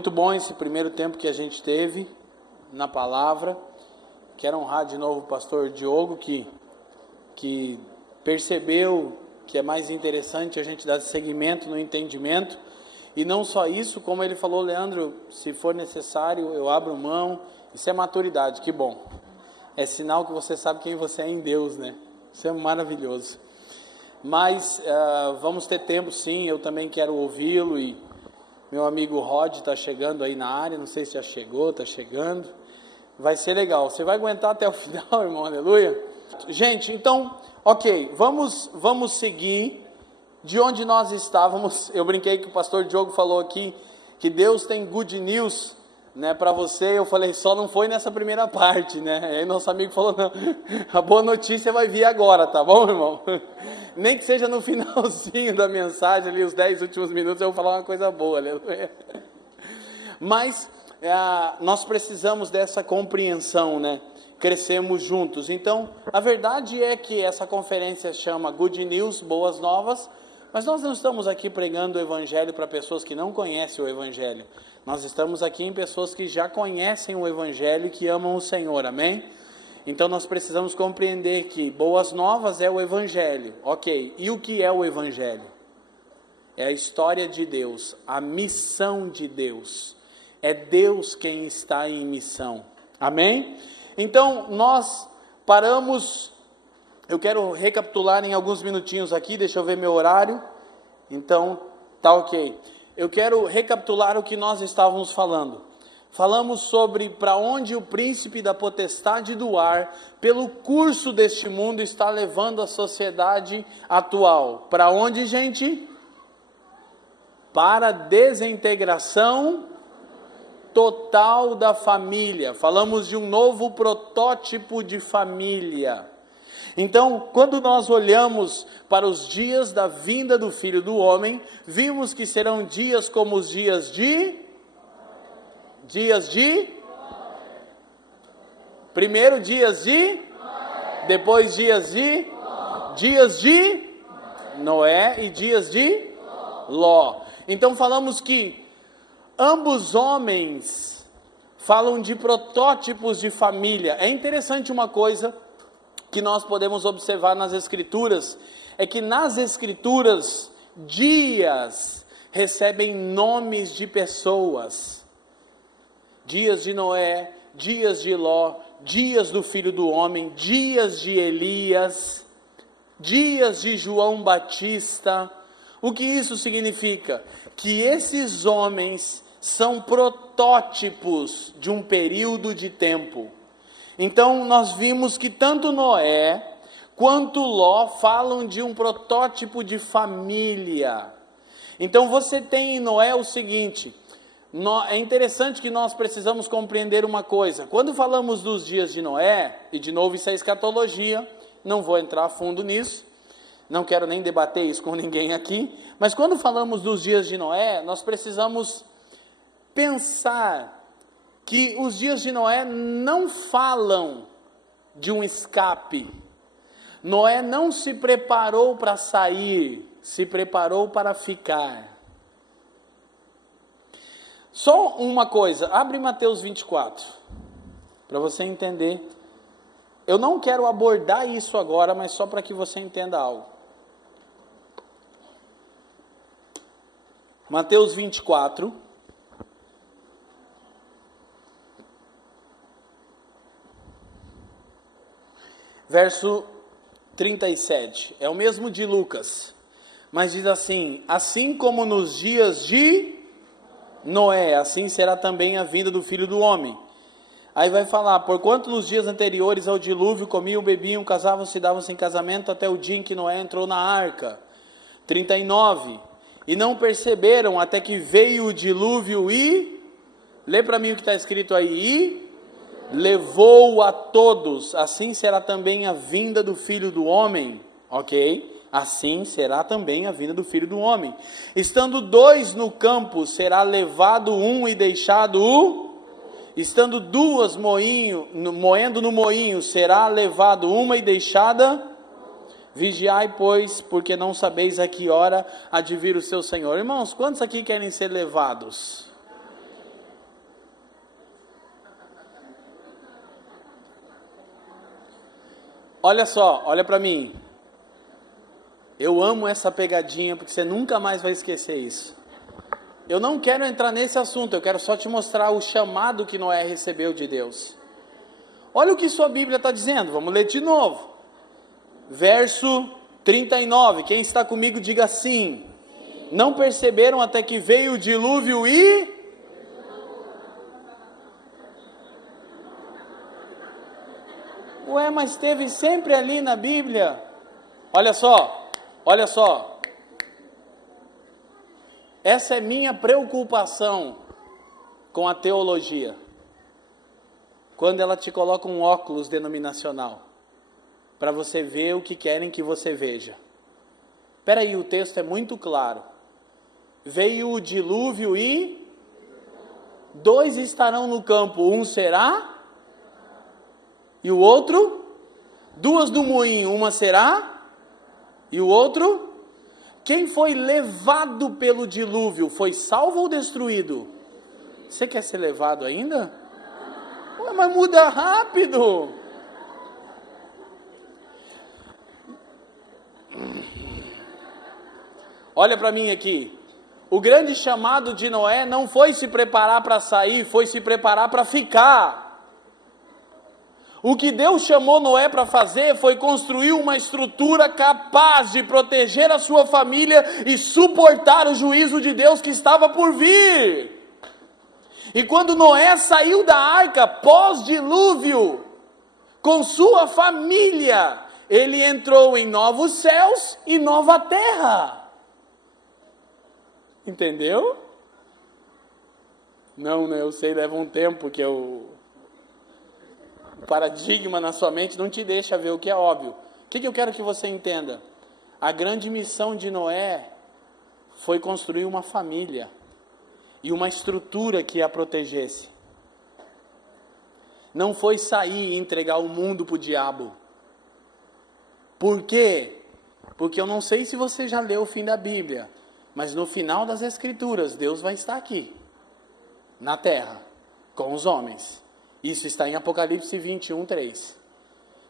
muito bom esse primeiro tempo que a gente teve na palavra. Quero honrar de novo o pastor Diogo, que percebeu que é mais interessante a gente dar seguimento no entendimento. E não só isso, como ele falou, Leandro, se for necessário, eu abro mão. Isso é maturidade, que bom. É sinal que você sabe quem você é em Deus, né? Isso é maravilhoso. Mas vamos ter tempo, sim, eu também quero ouvi-lo. E meu amigo Rod está chegando aí na área, não sei se já chegou, está chegando. Vai ser legal. Você vai aguentar até o final, irmão, aleluia? Gente, então, ok, vamos seguir de onde nós estávamos. Eu brinquei que o pastor Diogo falou aqui que Deus tem good news, né, para você. Eu falei, só não foi nessa primeira parte, né? Aí nosso amigo falou, não, a boa notícia vai vir agora, tá bom, irmão? Nem que seja no finalzinho da mensagem, ali os 10 últimos minutos, eu vou falar uma coisa boa, aleluia. Mas nós precisamos dessa compreensão, né? Crescemos juntos. Então, a verdade é que essa conferência chama Good News, Boas Novas, mas nós não estamos aqui pregando o Evangelho para pessoas que não conhecem o Evangelho. Nós estamos aqui em pessoas que já conhecem o Evangelho e que amam o Senhor, amém? Então nós precisamos compreender que Boas Novas é o Evangelho, ok? E o que é o Evangelho? É a história de Deus, a missão de Deus. É Deus quem está em missão, amém? Então nós paramos. Eu quero recapitular em alguns minutinhos aqui, deixa eu ver meu horário. Então, tá ok. Eu quero recapitular o que nós estávamos falando. Falamos sobre para onde o príncipe da potestade do ar, pelo curso deste mundo, está levando a sociedade atual. Para onde, gente? Para a desintegração total da família. Falamos de um novo protótipo de família. Então, quando nós olhamos para os dias da vinda do Filho do Homem, vimos que serão dias como os dias de... Primeiro dias de... Depois dias de... Dias de Noé e dias de Ló. Então falamos que ambos homens falam de protótipos de família. É interessante uma coisa que nós podemos observar nas Escrituras, é que nas Escrituras, dias recebem nomes de pessoas. Dias de Noé, dias de Ló, dias do Filho do Homem, dias de Elias, dias de João Batista. O que isso significa? Que esses homens são protótipos de um período de tempo. Então nós vimos que tanto Noé quanto Ló falam de um protótipo de família. Então você tem em Noé o seguinte, é interessante que nós precisamos compreender uma coisa. Quando falamos dos dias de Noé, e de novo isso é escatologia, não vou entrar a fundo nisso, não quero nem debater isso com ninguém aqui, mas quando falamos dos dias de Noé, nós precisamos pensar que os dias de Noé não falam de um escape. Noé não se preparou para sair, se preparou para ficar. Só uma coisa, abre Mateus 24, para você entender. Eu não quero abordar isso agora, mas só para que você entenda algo. Mateus 24. Verso 37, é o mesmo de Lucas, mas diz assim, assim como nos dias de Noé, assim será também a vinda do Filho do Homem. Aí vai falar, porquanto nos dias anteriores ao dilúvio comiam, bebiam, casavam-se e davam-se em casamento até o dia em que Noé entrou na arca. 39, e não perceberam até que veio o dilúvio e, lê para mim o que está escrito aí, e levou a todos, assim será também a vinda do Filho do Homem, ok? Assim será também a vinda do Filho do Homem. Estando dois no campo, será levado um e deixado o... Estando duas moendo no moinho, será levado uma e deixada... Vigiai, pois, porque não sabeis a que hora há de vir o seu Senhor. Irmãos, quantos aqui querem ser levados? Olha só, olha para mim. Eu amo essa pegadinha porque você nunca mais vai esquecer isso. Eu não quero entrar nesse assunto, eu quero só te mostrar o chamado que Noé recebeu de Deus. Olha o que sua Bíblia está dizendo, vamos ler de novo. Verso 39, quem está comigo diga sim. Não perceberam até que veio o dilúvio e... Ué, mas esteve sempre ali na Bíblia. Olha só, olha só. Essa é minha preocupação com a teologia. Quando ela te coloca um óculos denominacional, para você ver o que querem que você veja. Espera aí, o texto é muito claro. Veio o dilúvio e 2 estarão no campo, um será e o outro, 2 no moinho, uma será e o outro. Quem foi levado pelo dilúvio foi salvo ou destruído? Você quer ser levado ainda? Ué, mas muda rápido. Olha para mim aqui. O grande chamado de Noé não foi se preparar para sair, foi se preparar para ficar. O que Deus chamou Noé para fazer foi construir uma estrutura capaz de proteger a sua família e suportar o juízo de Deus que estava por vir. E quando Noé saiu da arca pós-dilúvio, com sua família, ele entrou em novos céus e nova terra. Entendeu? Não, eu sei, leva um tempo que o paradigma na sua mente não te deixa ver o que é óbvio. O que eu quero que você entenda? A grande missão de Noé foi construir uma família e uma estrutura que a protegesse. Não foi sair e entregar o mundo para o diabo. Por quê? Porque eu não sei se você já leu o fim da Bíblia, mas no final das Escrituras, Deus vai estar aqui, na terra, com os homens. Isso está em Apocalipse 21, 3.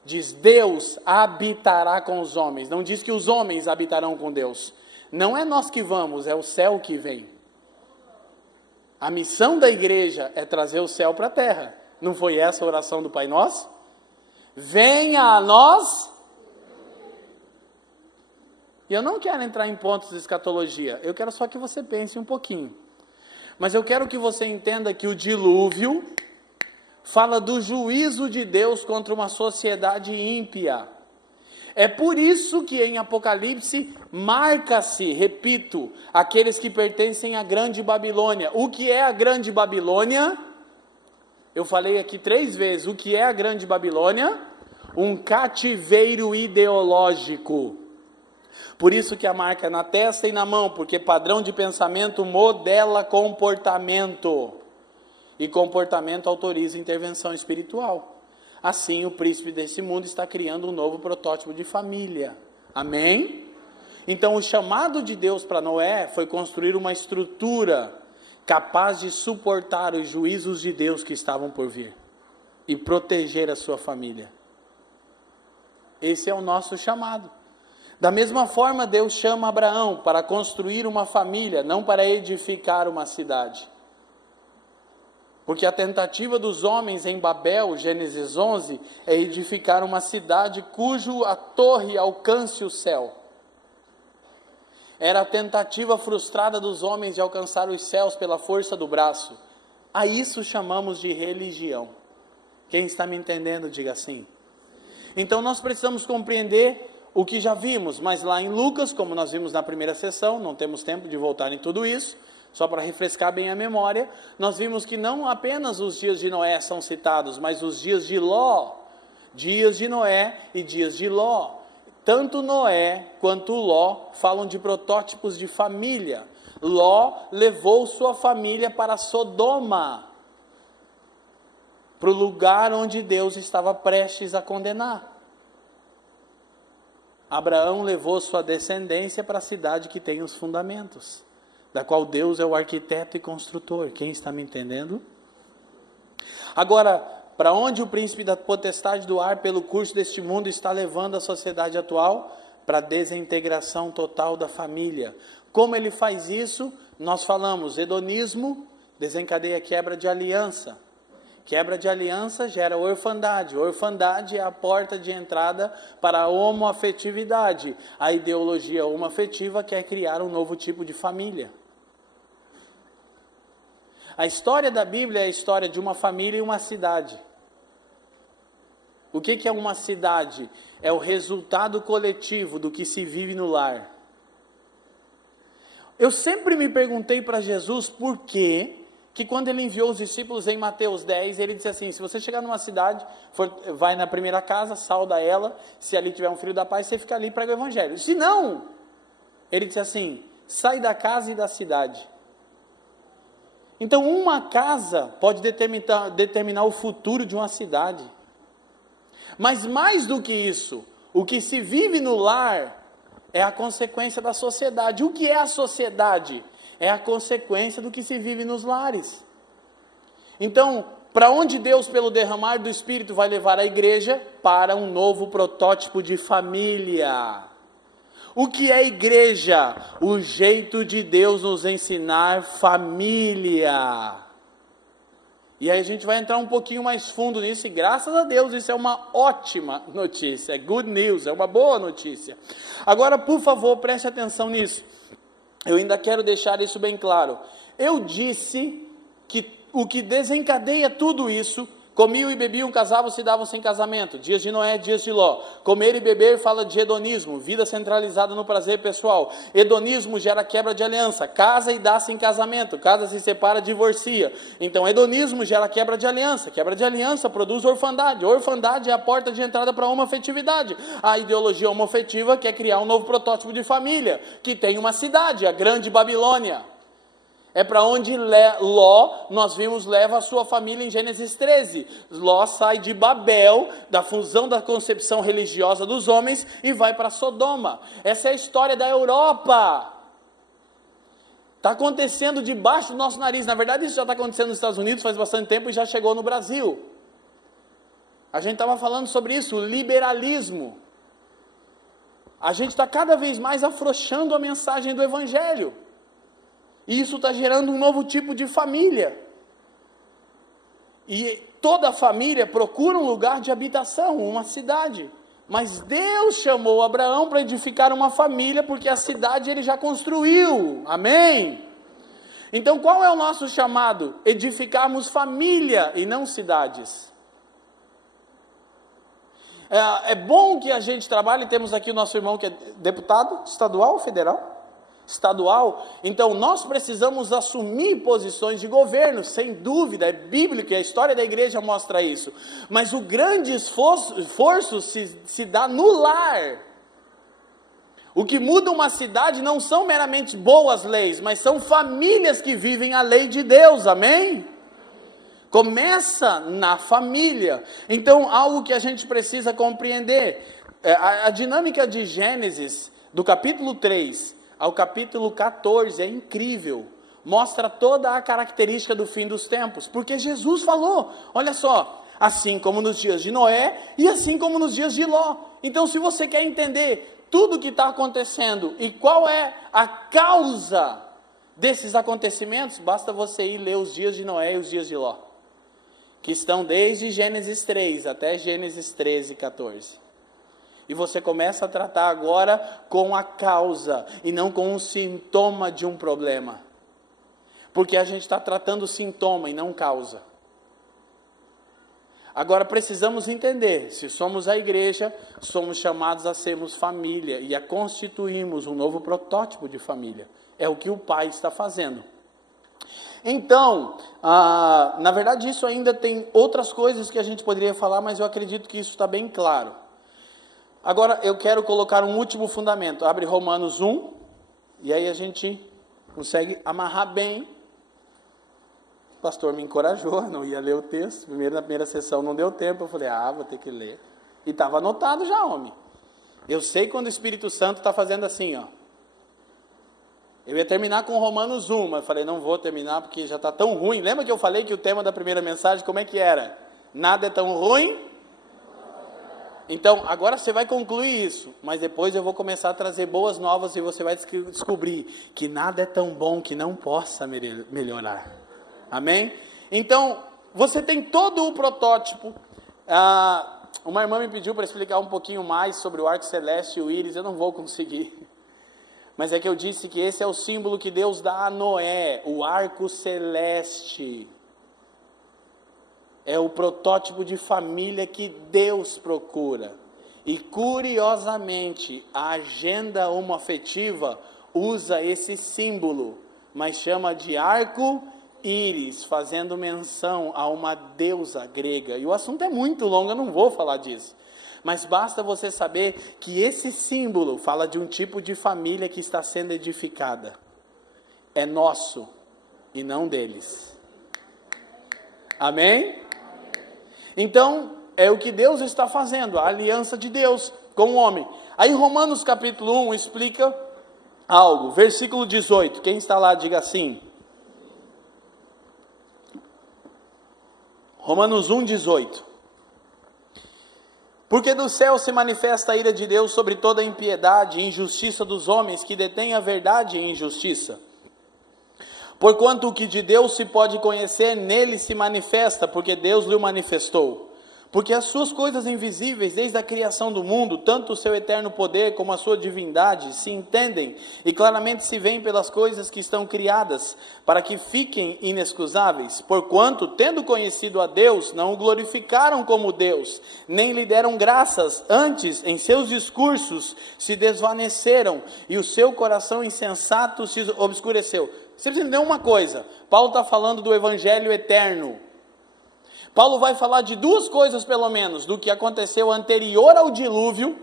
Diz, Deus habitará com os homens. Não diz que os homens habitarão com Deus. Não é nós que vamos, é o céu que vem. A missão da igreja é trazer o céu para a terra. Não foi essa a oração do Pai Nosso? Venha a nós. E eu não quero entrar em pontos de escatologia. Eu quero só que você pense um pouquinho. Mas eu quero que você entenda que o dilúvio fala do juízo de Deus contra uma sociedade ímpia. É por isso que em Apocalipse marca-se, repito, aqueles que pertencem à Grande Babilônia. O que é a Grande Babilônia? Eu falei aqui 3 vezes. O que é a Grande Babilônia? Um cativeiro ideológico. Por isso que a marca é na testa e na mão, porque padrão de pensamento modela comportamento. E comportamento autoriza intervenção espiritual. Assim, o príncipe desse mundo está criando um novo protótipo de família. Amém? Então, o chamado de Deus para Noé foi construir uma estrutura capaz de suportar os juízos de Deus que estavam por vir. E proteger a sua família. Esse é o nosso chamado. Da mesma forma, Deus chama Abraão para construir uma família, não para edificar uma cidade. Porque a tentativa dos homens em Babel, Gênesis 11, é edificar uma cidade cujo a torre alcance o céu. Era a tentativa frustrada dos homens de alcançar os céus pela força do braço. A isso chamamos de religião. Quem está me entendendo, diga sim. Então nós precisamos compreender o que já vimos, mas lá em Lucas, como nós vimos na primeira sessão, não temos tempo de voltar em tudo isso, só para refrescar bem a memória, nós vimos que não apenas os dias de Noé são citados, mas os dias de Ló, dias de Noé e dias de Ló. Tanto Noé quanto Ló falam de protótipos de família. Ló levou sua família para Sodoma, para o lugar onde Deus estava prestes a condenar. Abraão levou sua descendência para a cidade que tem os fundamentos, da qual Deus é o arquiteto e construtor. Quem está me entendendo? Agora, para onde o príncipe da potestade do ar, pelo curso deste mundo, está levando a sociedade atual? Para a desintegração total da família. Como ele faz isso? Nós falamos, hedonismo desencadeia quebra de aliança. Quebra de aliança gera orfandade. Orfandade é a porta de entrada para a homoafetividade. A ideologia homoafetiva quer criar um novo tipo de família. A história da Bíblia é a história de uma família e uma cidade. O que é uma cidade? É o resultado coletivo do que se vive no lar. Eu sempre me perguntei para Jesus por que quando ele enviou os discípulos em Mateus 10, ele disse assim, se você chegar numa cidade, vai na primeira casa, sauda ela, se ali tiver um filho da paz, você fica ali e prega o evangelho. Se não, ele disse assim, sai da casa e da cidade. Então uma casa pode determinar o futuro de uma cidade. Mas mais do que isso, o que se vive no lar é a consequência da sociedade. O que é a sociedade? É a consequência do que se vive nos lares. Então, para onde Deus, pelo derramar do Espírito, vai levar a igreja? Para um novo protótipo de família. O que é igreja? O jeito de Deus nos ensinar família. E aí a gente vai entrar um pouquinho mais fundo nisso, e graças a Deus isso é uma ótima notícia, é good news, é uma boa notícia. Agora, por favor, preste atenção nisso. Eu ainda quero deixar isso bem claro. Eu disse que o que desencadeia tudo isso, comiam e bebiam, casavam, se davam sem casamento, dias de Noé, dias de Ló. Comer e beber fala de hedonismo, vida centralizada no prazer pessoal. Hedonismo gera quebra de aliança, casa e dá-se em casamento, casa se separa, divorcia. Então hedonismo gera quebra de aliança produz orfandade, orfandade é a porta de entrada para a homoafetividade. A ideologia homoafetiva quer criar um novo protótipo de família, que tem uma cidade, a Grande Babilônia. É para onde Ló, nós vimos, leva a sua família em Gênesis 13. Ló sai de Babel, da fusão da concepção religiosa dos homens, e vai para Sodoma. Essa é a história da Europa. Está acontecendo debaixo do nosso nariz. Na verdade, isso já está acontecendo nos Estados Unidos faz bastante tempo e já chegou no Brasil. A gente estava falando sobre isso, o liberalismo. A gente está cada vez mais afrouxando a mensagem do Evangelho. E isso está gerando um novo tipo de família. E toda família procura um lugar de habitação, uma cidade. Mas Deus chamou Abraão para edificar uma família, porque a cidade ele já construiu. Amém? Então qual é o nosso chamado? Edificarmos família e não cidades. É bom que a gente trabalhe, temos aqui o nosso irmão que é deputado estadual ou federal? Estadual, então nós precisamos assumir posições de governo, sem dúvida, é bíblico, a história da igreja mostra isso, mas o grande esforço se dá no lar. O que muda uma cidade não são meramente boas leis, mas são famílias que vivem a lei de Deus, amém? Começa na família. Então, algo que a gente precisa compreender, a dinâmica de Gênesis, do capítulo 3, ao capítulo 14, é incrível, mostra toda a característica do fim dos tempos, porque Jesus falou, olha só, assim como nos dias de Noé, e assim como nos dias de Ló. Então se você quer entender tudo o que está acontecendo, e qual é a causa desses acontecimentos, basta você ir ler os dias de Noé e os dias de Ló, que estão desde Gênesis 3 até Gênesis 13, 14. E você começa a tratar agora com a causa e não com um sintoma de um problema. Porque a gente está tratando o sintoma e não causa. Agora precisamos entender, se somos a igreja, somos chamados a sermos família e a constituirmos um novo protótipo de família. É o que o Pai está fazendo. Então, na verdade isso ainda tem outras coisas que a gente poderia falar, mas eu acredito que isso está bem claro. Agora eu quero colocar um último fundamento. Abre Romanos 1, e aí a gente consegue amarrar bem. O pastor me encorajou, não ia ler o texto. Na primeira sessão não deu tempo, eu falei, vou ter que ler. E estava anotado já, homem. Eu sei quando o Espírito Santo está fazendo assim, ó. Eu ia terminar com Romanos 1, mas falei, não vou terminar porque já está tão ruim. Lembra que eu falei que o tema da primeira mensagem, como é que era? Nada é tão ruim. Então, agora você vai concluir isso, mas depois eu vou começar a trazer boas novas e você vai descobrir que nada é tão bom que não possa melhorar. Amém? Então, você tem todo o protótipo. Uma irmã me pediu para explicar um pouquinho mais sobre o arco celeste e o íris, eu não vou conseguir. Mas é que eu disse que esse é o símbolo que Deus dá a Noé, o arco celeste. É o protótipo de família que Deus procura. E curiosamente, a agenda homoafetiva usa esse símbolo, mas chama de arco-íris, fazendo menção a uma deusa grega. E o assunto é muito longo, eu não vou falar disso. Mas basta você saber que esse símbolo fala de um tipo de família que está sendo edificada. É nosso e não deles. Amém? Então, é o que Deus está fazendo, a aliança de Deus com o homem. Aí Romanos capítulo 1 explica algo, versículo 18, quem está lá diga assim. Romanos 1, 18. Porque do céu se manifesta a ira de Deus sobre toda a impiedade e injustiça dos homens que detêm a verdade em injustiça. Porquanto o que de Deus se pode conhecer, nele se manifesta, porque Deus lhe manifestou. Porque as suas coisas invisíveis, desde a criação do mundo, tanto o seu eterno poder como a sua divindade, se entendem e claramente se veem pelas coisas que estão criadas, para que fiquem inexcusáveis. Porquanto, tendo conhecido a Deus, não o glorificaram como Deus, nem lhe deram graças, antes, em seus discursos, se desvaneceram, e o seu coração insensato se obscureceu. Você precisa entender uma coisa, Paulo está falando do evangelho eterno. Paulo vai falar de duas coisas pelo menos, do que aconteceu anterior ao dilúvio,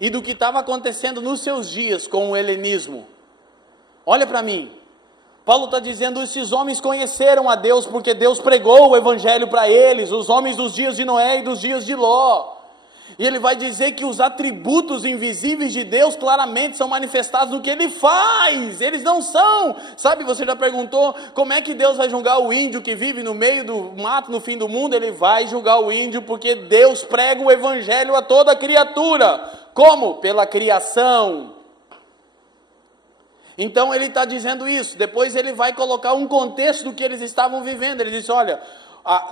e do que estava acontecendo nos seus dias com o helenismo. Olha para mim, Paulo está dizendo, esses homens conheceram a Deus, porque Deus pregou o evangelho para eles, os homens dos dias de Noé e dos dias de Ló. E ele vai dizer que os atributos invisíveis de Deus claramente são manifestados no que Ele faz. Eles não são. Sabe, você já perguntou como é que Deus vai julgar o índio que vive no meio do mato, no fim do mundo? Ele vai julgar o índio porque Deus prega o evangelho a toda criatura. Como? Pela criação. Então ele está dizendo isso. Depois ele vai colocar um contexto do que eles estavam vivendo. Ele diz, olha,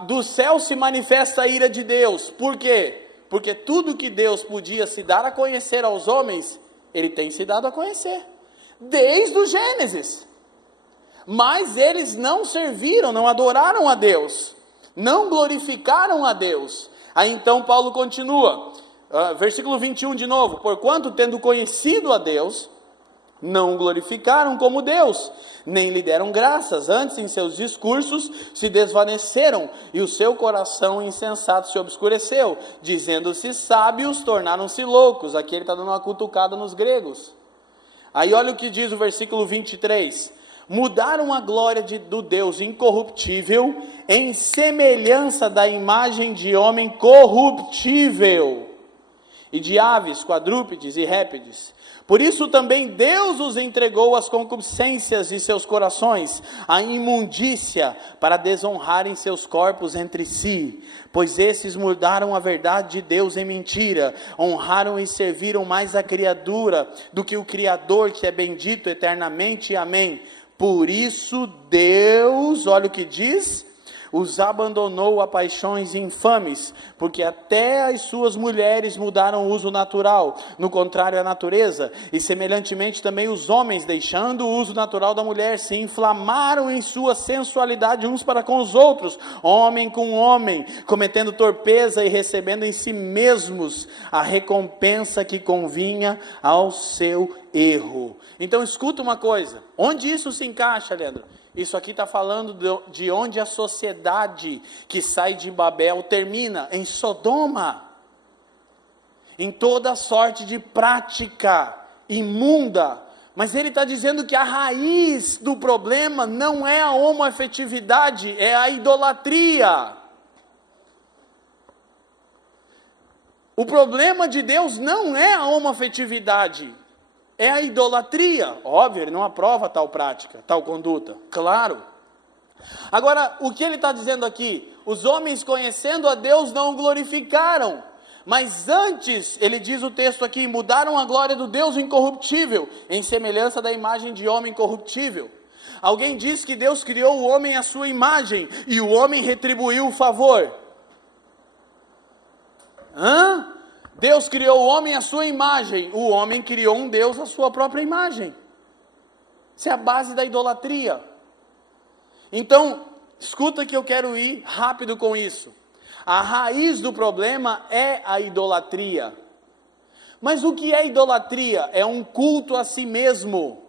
do céu se manifesta a ira de Deus. Por quê? Porque tudo que Deus podia se dar a conhecer aos homens, Ele tem se dado a conhecer, desde o Gênesis. Mas eles não serviram, não adoraram a Deus, não glorificaram a Deus. Aí então Paulo continua, versículo 21 de novo. Porquanto, tendo conhecido a Deus, não o glorificaram como Deus, nem lhe deram graças, antes em seus discursos se desvaneceram, e o seu coração insensato se obscureceu, dizendo-se sábios, tornaram-se loucos. Aqui ele está dando uma cutucada nos gregos. Aí olha o que diz o versículo 23, mudaram a glória do Deus incorruptível, em semelhança da imagem de homem corruptível, e de aves, quadrúpedes e répteis. Por isso também Deus os entregou às concupiscências de seus corações, à imundícia, para desonrarem seus corpos entre si. Pois esses mudaram a verdade de Deus em mentira, honraram e serviram mais a criatura do que o Criador, que é bendito eternamente. Amém. Por isso Deus, olha o que diz, os abandonou a paixões infames, porque até as suas mulheres mudaram o uso natural, no contrário à natureza, e semelhantemente também os homens, deixando o uso natural da mulher, se inflamaram em sua sensualidade uns para com os outros, homem com homem, cometendo torpeza e recebendo em si mesmos a recompensa que convinha ao seu erro. Então escuta uma coisa, onde isso se encaixa, Leandro? Isso aqui está falando de onde a sociedade que sai de Babel termina, em Sodoma, em toda sorte de prática imunda. Mas ele está dizendo que a raiz do problema não é a homoafetividade, é a idolatria. O problema de Deus não é a homoafetividade, é a idolatria. Óbvio, ele não aprova tal prática, tal conduta, claro. Agora, o que ele está dizendo aqui? Os homens conhecendo a Deus não o glorificaram. Mas antes, ele diz o texto aqui, mudaram a glória do Deus incorruptível, em semelhança da imagem de homem corruptível. Alguém diz que Deus criou o homem à sua imagem, e o homem retribuiu o favor. Deus criou o homem à sua imagem, o homem criou um Deus à sua própria imagem. Isso é a base da idolatria. Então, escuta que eu quero ir rápido com isso. A raiz do problema é a idolatria. Mas o que é idolatria? É um culto a si mesmo.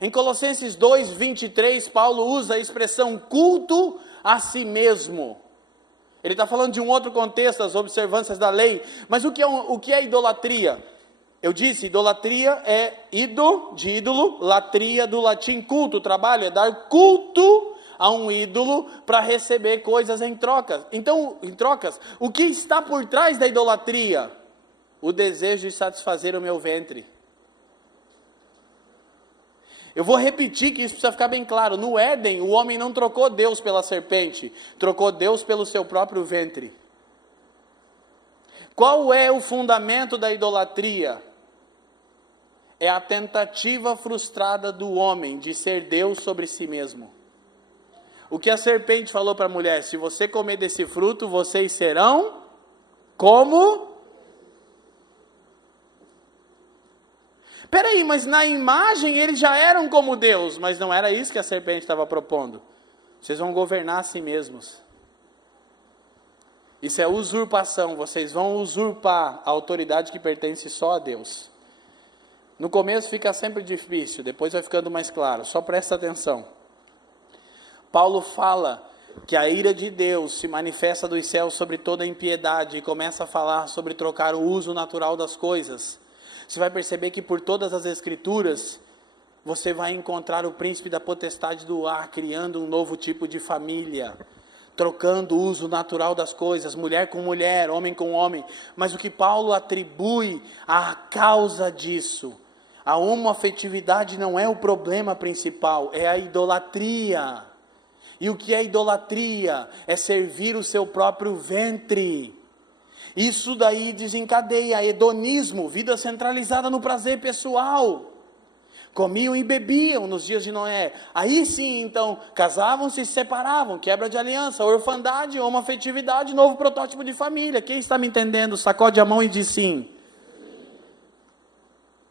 Em Colossenses 2:23, Paulo usa a expressão culto a si mesmo. Ele está falando de um outro contexto, as observâncias da lei. Mas o que é idolatria? Eu disse, idolatria é de ídolo, latria do latim culto, trabalho, é dar culto a um ídolo para receber coisas em trocas. Então, em trocas, o que está por trás da idolatria? O desejo de satisfazer o meu ventre. Eu vou repetir que isso precisa ficar bem claro. No Éden, o homem não trocou Deus pela serpente, trocou Deus pelo seu próprio ventre. Qual é o fundamento da idolatria? É a tentativa frustrada do homem de ser Deus sobre si mesmo. O que a serpente falou para a mulher? Se você comer desse fruto, vocês serão como? Peraí, mas na imagem eles já eram como Deus, mas não era isso que a serpente estava propondo. Vocês vão governar a si mesmos. Isso é usurpação, vocês vão usurpar a autoridade que pertence só a Deus. No começo fica sempre difícil, depois vai ficando mais claro, só presta atenção. Paulo fala que a ira de Deus se manifesta dos céus sobre toda a impiedade e começa a falar sobre trocar o uso natural das coisas. Você vai perceber que por todas as escrituras, você vai encontrar o príncipe da potestade do ar, criando um novo tipo de família, trocando o uso natural das coisas, mulher com mulher, homem com homem. Mas o que Paulo atribui à causa disso, a homoafetividade não é o problema principal, é a idolatria. E o que é idolatria? É servir o seu próprio ventre. Isso daí desencadeia hedonismo, vida centralizada no prazer pessoal. Comiam e bebiam nos dias de Noé. Aí sim, então, casavam-se e se separavam. Quebra de aliança, orfandade, homoafetividade, novo protótipo de família. Quem está me entendendo? Sacode a mão e diz sim.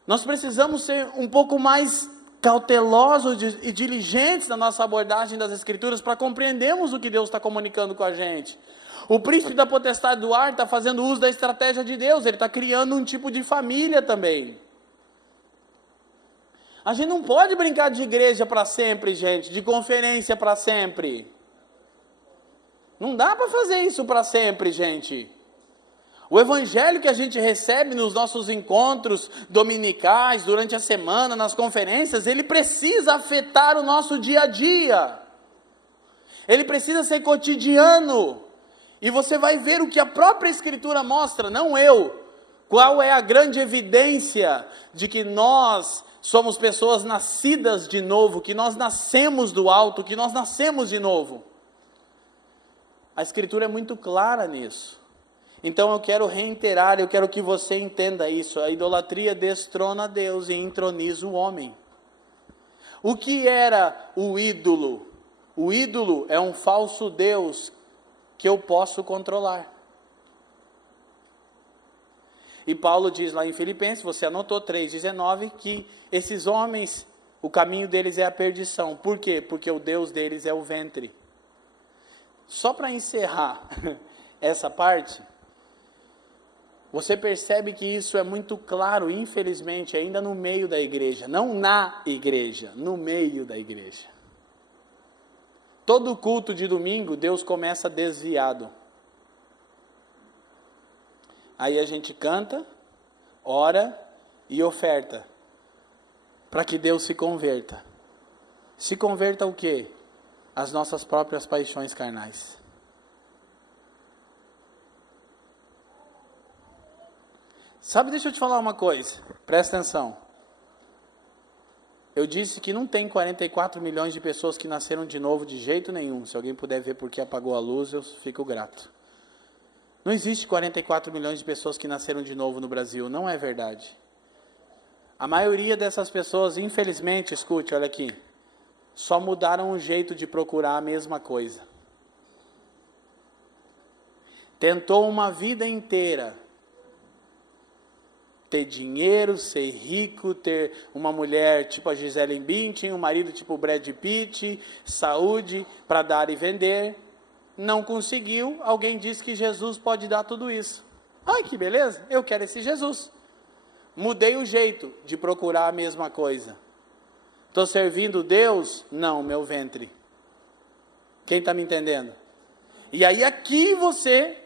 Nós precisamos ser um pouco mais cautelosos e diligentes na nossa abordagem das Escrituras para compreendermos o que Deus está comunicando com a gente. O príncipe da potestade do ar está fazendo uso da estratégia de Deus, ele está criando um tipo de família também. A gente não pode brincar de igreja para sempre, gente, de conferência para sempre. Não dá para fazer isso para sempre, gente. O evangelho que a gente recebe nos nossos encontros dominicais, durante a semana, nas conferências, ele precisa afetar o nosso dia a dia. Ele precisa ser cotidiano. E você vai ver o que a própria Escritura mostra, não eu. Qual é a grande evidência de que nós somos pessoas nascidas de novo, que nós nascemos do alto, que nós nascemos de novo? A Escritura é muito clara nisso. Então eu quero reiterar, eu quero que você entenda isso. A idolatria destrona Deus e entroniza o homem. O que era o ídolo? O ídolo é um falso Deus que eu posso controlar. E Paulo diz lá em Filipenses, você anotou 3,19, que esses homens, o caminho deles é a perdição. Por quê? Porque o Deus deles é o ventre. Só para encerrar essa parte, você percebe que isso é muito claro, infelizmente, ainda no meio da igreja. Não na igreja, no meio da igreja. Todo culto de domingo, Deus começa desviado. Aí a gente canta, ora e oferta, para que Deus se converta. Se converta o quê? As nossas próprias paixões carnais. Sabe, deixa eu te falar uma coisa, presta atenção. Eu disse que não tem 44 milhões de pessoas que nasceram de novo de jeito nenhum. Se alguém puder ver por que apagou a luz, eu fico grato. Não existe 44 milhões de pessoas que nasceram de novo no Brasil. Não é verdade. A maioria dessas pessoas, infelizmente, escute, olha aqui, só mudaram o jeito de procurar a mesma coisa. Tentou uma vida inteira ter dinheiro, ser rico, ter uma mulher tipo a Gisele Bündchen, um marido tipo o Brad Pitt, saúde para dar e vender. Não conseguiu, alguém disse que Jesus pode dar tudo isso. Ai, que beleza, eu quero esse Jesus. Mudei o jeito de procurar a mesma coisa. Estou servindo Deus? Não, meu ventre. Quem está me entendendo? E aí aqui você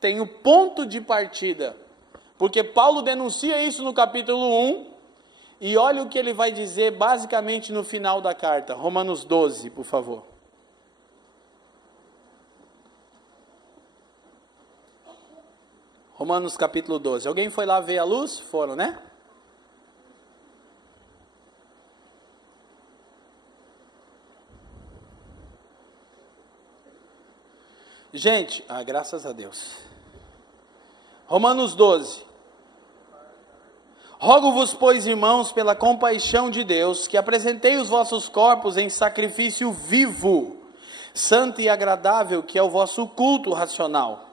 tem o ponto de partida. Porque Paulo denuncia isso no capítulo 1, e olha o que ele vai dizer basicamente no final da carta. Romanos 12, por favor. Romanos capítulo 12. Alguém foi lá ver a luz? Foram, né? Gente, graças a Deus. Romanos 12. Rogo-vos, pois, irmãos, pela compaixão de Deus, que apresentei os vossos corpos em sacrifício vivo, santo e agradável, que é o vosso culto racional.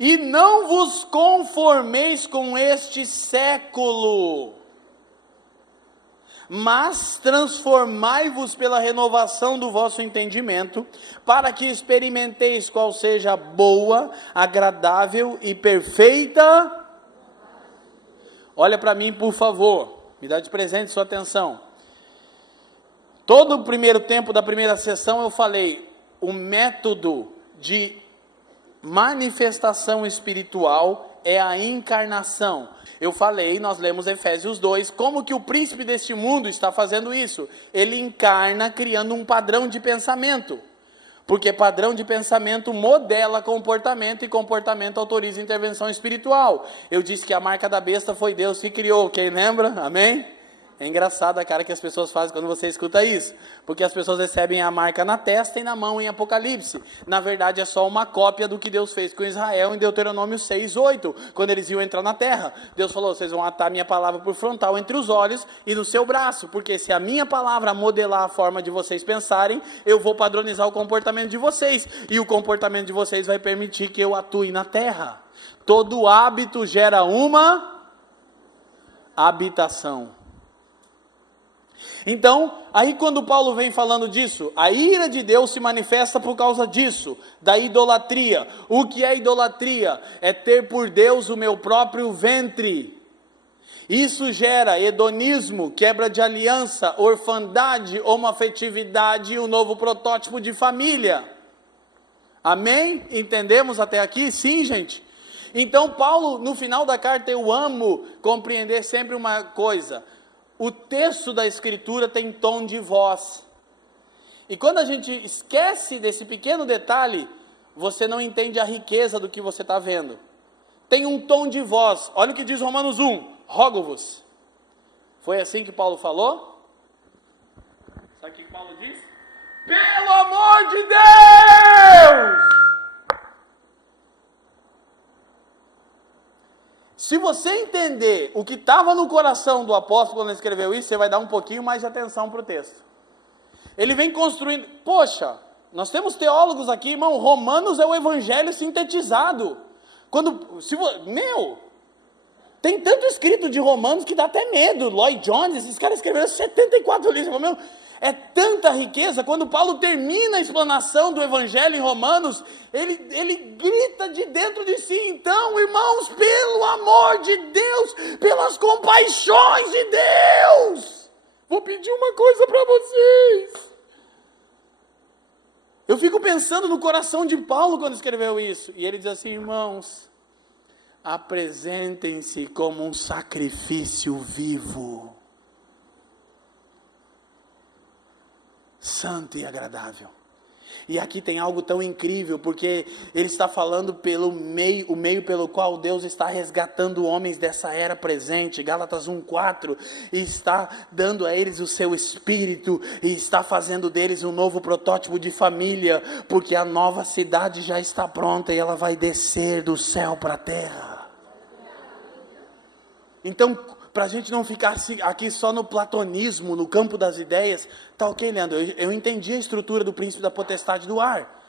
E não vos conformeis com este século, mas transformai-vos pela renovação do vosso entendimento, para que experimenteis qual seja a boa, agradável e perfeita. Olha para mim, por favor, me dá de presente sua atenção. Todo o primeiro tempo da primeira sessão eu falei, o método de manifestação espiritual é a encarnação. Eu falei, nós lemos Efésios 2, como que o príncipe deste mundo está fazendo isso? Ele encarna criando um padrão de pensamento. Porque padrão de pensamento modela comportamento, e comportamento autoriza intervenção espiritual. Eu disse que a marca da besta foi Deus que criou, quem lembra? Amém? É engraçado a cara que as pessoas fazem quando você escuta isso, porque as pessoas recebem a marca na testa e na mão em Apocalipse. Na verdade é só uma cópia do que Deus fez com Israel em Deuteronômio 6:8, quando eles iam entrar na terra. Deus falou, vocês vão atar minha palavra por frontal entre os olhos e no seu braço, porque se a minha palavra modelar a forma de vocês pensarem, eu vou padronizar o comportamento de vocês, e o comportamento de vocês vai permitir que eu atue na terra. Todo hábito gera uma habitação. Então, aí quando Paulo vem falando disso, a ira de Deus se manifesta por causa disso, da idolatria. O que é idolatria? É ter por Deus o meu próprio ventre. Isso gera hedonismo, quebra de aliança, orfandade, homoafetividade e o novo protótipo de família. Amém? Entendemos até aqui? Sim, gente? Então Paulo, no final da carta, eu amo compreender sempre uma coisa. O texto da Escritura tem tom de voz. E quando a gente esquece desse pequeno detalhe, você não entende a riqueza do que você está vendo. Tem um tom de voz. Olha o que diz Romanos 1. Rogo-vos. Foi assim que Paulo falou? Sabe o que Paulo diz? Pelo amor de Deus! Se você entender o que estava no coração do apóstolo quando ele escreveu isso, você vai dar um pouquinho mais de atenção para o texto. Ele vem construindo... Poxa, nós temos teólogos aqui, irmão, Romanos é o evangelho sintetizado. Tem tanto escrito de Romanos que dá até medo. Lloyd Jones, esses caras escreveram 74 livros. Meu, é tanta riqueza. Quando Paulo termina a explanação do evangelho em Romanos, ele grita de dentro de si, então, irmãos, pelo amor de Deus, pelas compaixões de Deus, vou pedir uma coisa para vocês. Eu fico pensando no coração de Paulo quando escreveu isso. E ele diz assim, irmãos, apresentem-se como um sacrifício vivo, santo e agradável. E aqui tem algo tão incrível, porque ele está falando o meio pelo qual Deus está resgatando homens dessa era presente, Gálatas 1:4, e está dando a eles o seu espírito, e está fazendo deles um novo protótipo de família, porque a nova cidade já está pronta, e ela vai descer do céu para a terra. Então, para a gente não ficar aqui só no platonismo, no campo das ideias, tá ok, Leandro, eu entendi a estrutura do príncipe da potestade do ar.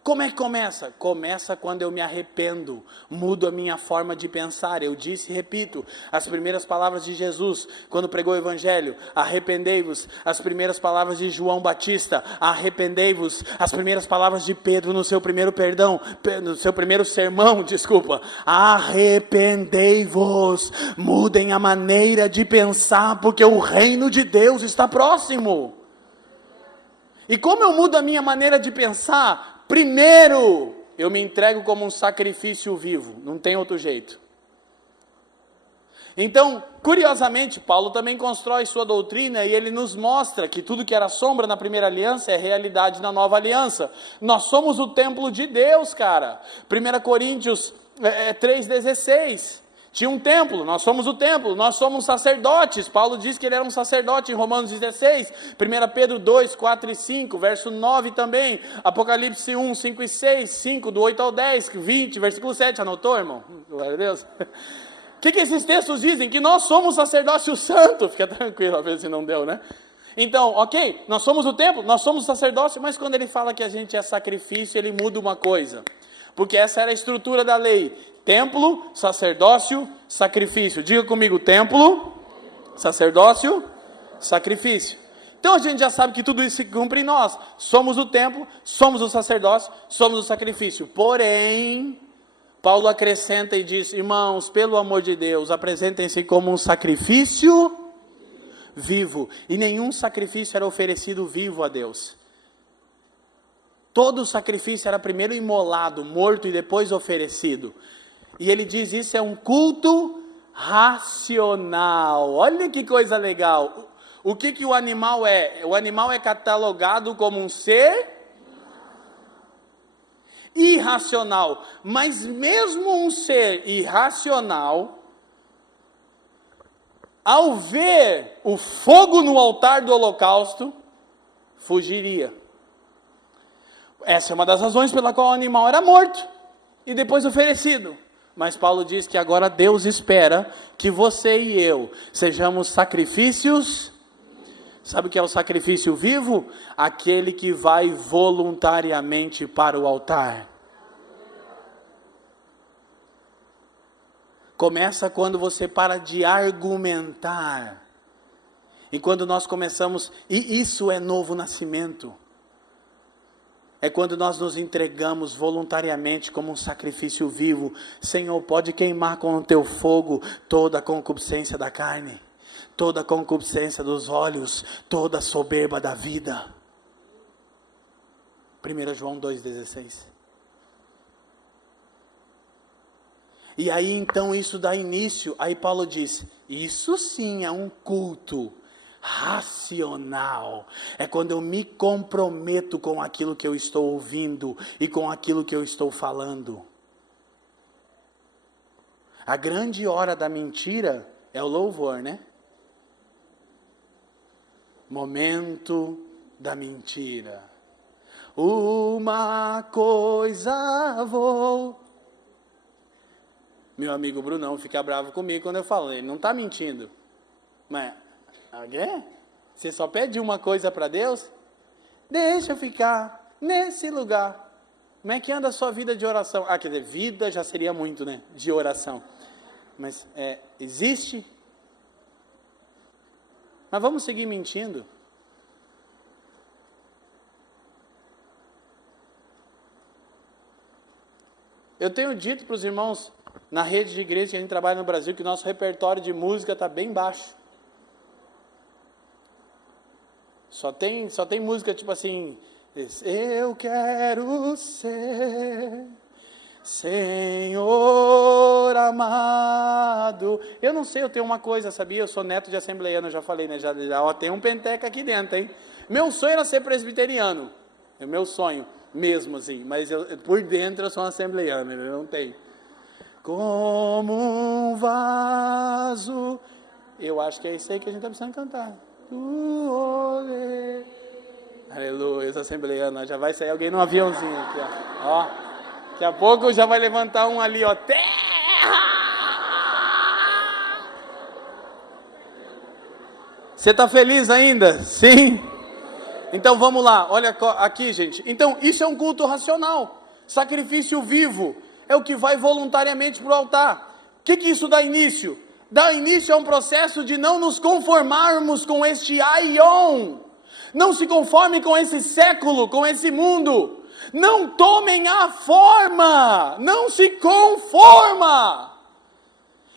Como é que começa? Começa quando eu me arrependo, mudo a minha forma de pensar. Eu disse e repito, as primeiras palavras de Jesus, quando pregou o Evangelho, arrependei-vos. As primeiras palavras de João Batista, arrependei-vos. As primeiras palavras de Pedro no seu primeiro no seu primeiro sermão, arrependei-vos. Mudem a maneira de pensar, porque o reino de Deus está próximo. E como eu mudo a minha maneira de pensar? Primeiro, eu me entrego como um sacrifício vivo, não tem outro jeito. Então, curiosamente, Paulo também constrói sua doutrina e ele nos mostra que tudo que era sombra na primeira aliança é realidade na nova aliança. Nós somos o templo de Deus, cara. 1 Coríntios 3,16. Tinha um templo, nós somos o templo, nós somos sacerdotes. Paulo diz que ele era um sacerdote em Romanos 16, 1 Pedro 2, 4 e 5, verso 9 também, Apocalipse 1, 5 e 6, 5, do 8 ao 10, 20, versículo 7, anotou, irmão? Glória a Deus. O que esses textos dizem? Que nós somos sacerdócio santo, fica tranquilo, a ver se não deu, né? Então, ok, nós somos o templo, nós somos o sacerdócio, mas quando ele fala que a gente é sacrifício, ele muda uma coisa. Porque essa era a estrutura da lei: templo, sacerdócio, sacrifício. Diga comigo: templo, sacerdócio, sacrifício. Então a gente já sabe que tudo isso se cumpre em nós. Somos o templo, somos o sacerdócio, somos o sacrifício. Porém, Paulo acrescenta e diz: irmãos, pelo amor de Deus, apresentem-se como um sacrifício vivo. E nenhum sacrifício era oferecido vivo a Deus. Todo o sacrifício era primeiro imolado, morto e depois oferecido. E ele diz: isso é um culto racional. Olha que coisa legal. O que o animal é? O animal é catalogado como um ser irracional. Mas mesmo um ser irracional, ao ver o fogo no altar do holocausto, fugiria. Essa é uma das razões pela qual o animal era morto e depois oferecido. Mas Paulo diz que agora Deus espera que você e eu sejamos sacrifícios. Sabe o que é o sacrifício vivo? Aquele que vai voluntariamente para o altar. Começa quando você para de argumentar. E quando nós começamos, e isso é novo nascimento. É quando nós nos entregamos voluntariamente como um sacrifício vivo. Senhor, pode queimar com o teu fogo toda a concupiscência da carne, toda a concupiscência dos olhos, toda a soberba da vida. 1 João 2,16. E aí então isso dá início. Aí Paulo diz: isso sim é um culto racional. É quando eu me comprometo com aquilo que eu estou ouvindo e com aquilo que eu estou falando. A grande hora da mentira é o louvor, né? Momento da mentira. Uma coisa vou. Meu amigo Brunão fica bravo comigo quando eu falo. Ele não está mentindo. Mas você só pede uma coisa para Deus? Deixa eu ficar nesse lugar. Como é que anda a sua vida de oração? Quer dizer, vida já seria muito, né? De oração. Mas existe? Mas vamos seguir mentindo? Eu tenho dito para os irmãos na rede de igreja que a gente trabalha no Brasil que o nosso repertório de música está bem baixo. Só tem música tipo assim: eu quero ser Senhor amado. Eu não sei, eu tenho uma coisa, sabia? Eu sou neto de assembleiano, eu já falei, né? Já tem um penteca aqui dentro, hein? Meu sonho era ser presbiteriano. É o meu sonho mesmo, assim. Mas por dentro eu sou um assembleiano, eu não tenho. Como um vaso. Eu acho que é isso aí que a gente está precisando cantar. Aleluia, os assembleianos. Já vai sair alguém num aviãozinho aqui, ó. Daqui a pouco já vai levantar um ali, ó. Terra! Você está feliz ainda? Sim? Então vamos lá, olha aqui, gente. Então isso é um culto racional. Sacrifício vivo é o que vai voluntariamente para o altar. O que isso dá início? Dá início a um processo de não nos conformarmos com este aion. Não se conformem com esse século, com esse mundo. Não tomem a forma. Não se conforma.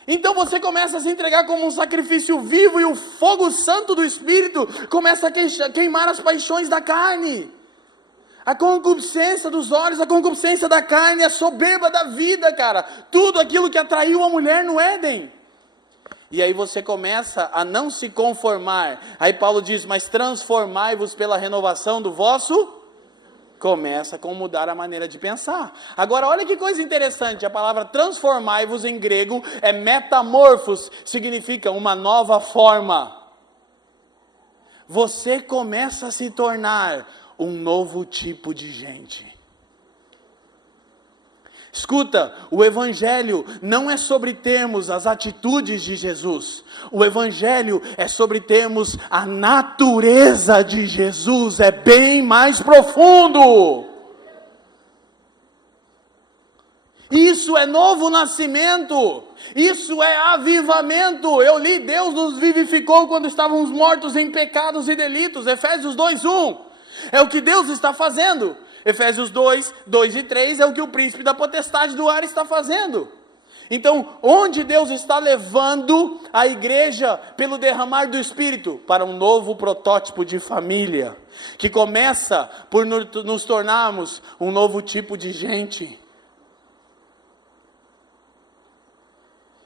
Então você começa a se entregar como um sacrifício vivo e o fogo santo do Espírito começa a queimar as paixões da carne. A concupiscência dos olhos, a concupiscência da carne, a soberba da vida, cara. Tudo aquilo que atraiu a mulher no Éden. E aí você começa a não se conformar. Aí Paulo diz, mas transformai-vos pela renovação do vosso... Começa com mudar a maneira de pensar. Agora, olha que coisa interessante. A palavra transformai-vos em grego é metamorfos. Significa uma nova forma. Você começa a se tornar um novo tipo de gente. Escuta, o Evangelho não é sobre termos as atitudes de Jesus. O Evangelho é sobre termos a natureza de Jesus. É bem mais profundo. Isso é novo nascimento. Isso é avivamento. Eu li, Deus nos vivificou quando estávamos mortos em pecados e delitos. Efésios 2:1. É o que Deus está fazendo. Efésios 2, 2 e 3 é o que o príncipe da potestade do ar está fazendo. Então, onde Deus está levando a igreja pelo derramar do Espírito? Para um novo protótipo de família, que começa por nos tornarmos um novo tipo de gente.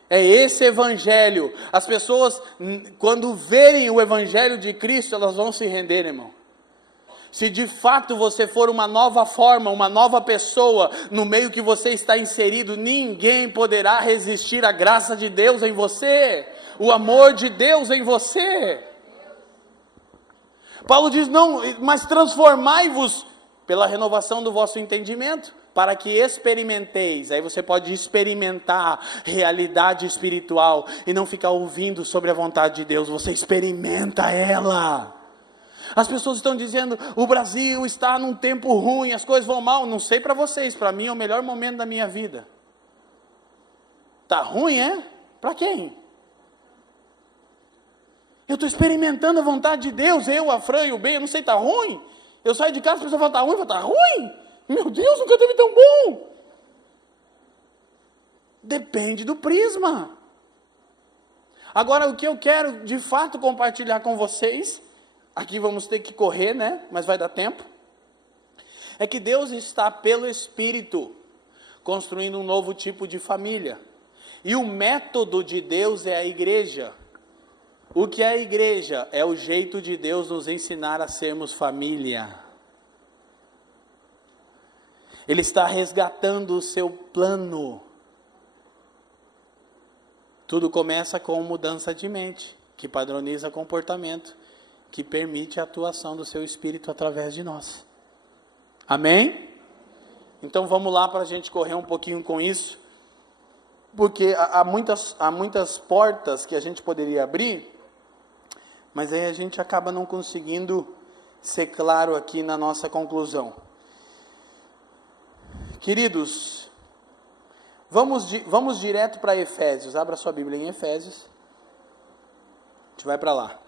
É esse evangelho. As pessoas, quando verem o evangelho de Cristo, elas vão se render, irmão. Se de fato você for uma nova forma, uma nova pessoa, no meio que você está inserido, ninguém poderá resistir à graça de Deus em você, o amor de Deus em você. Paulo diz, não, mas transformai-vos pela renovação do vosso entendimento, para que experimenteis. Aí você pode experimentar realidade espiritual, e não ficar ouvindo sobre a vontade de Deus, você experimenta ela. As pessoas estão dizendo, o Brasil está num tempo ruim, as coisas vão mal. Não sei para vocês, para mim é o melhor momento da minha vida. Está ruim, é? Para quem? Eu estou experimentando a vontade de Deus, eu, a Fran e o Ben, eu não sei, está ruim? Eu saio de casa, a pessoa fala, está ruim? Está ruim? Meu Deus, nunca teve tão bom. Depende do prisma. Agora, o que eu quero de fato compartilhar com vocês, aqui vamos ter que correr, né? Mas vai dar tempo. É que Deus está, pelo Espírito, construindo um novo tipo de família. E o método de Deus é a igreja. O que é a igreja? É o jeito de Deus nos ensinar a sermos família. Ele está resgatando o seu plano. Tudo começa com mudança de mente, que padroniza comportamento, que permite a atuação do seu Espírito através de nós. Amém? Então vamos lá para a gente correr um pouquinho com isso, porque há muitas portas que a gente poderia abrir, mas aí a gente acaba não conseguindo ser claro aqui na nossa conclusão. Queridos, vamos direto para Efésios. Abra sua Bíblia em Efésios. A gente vai para lá.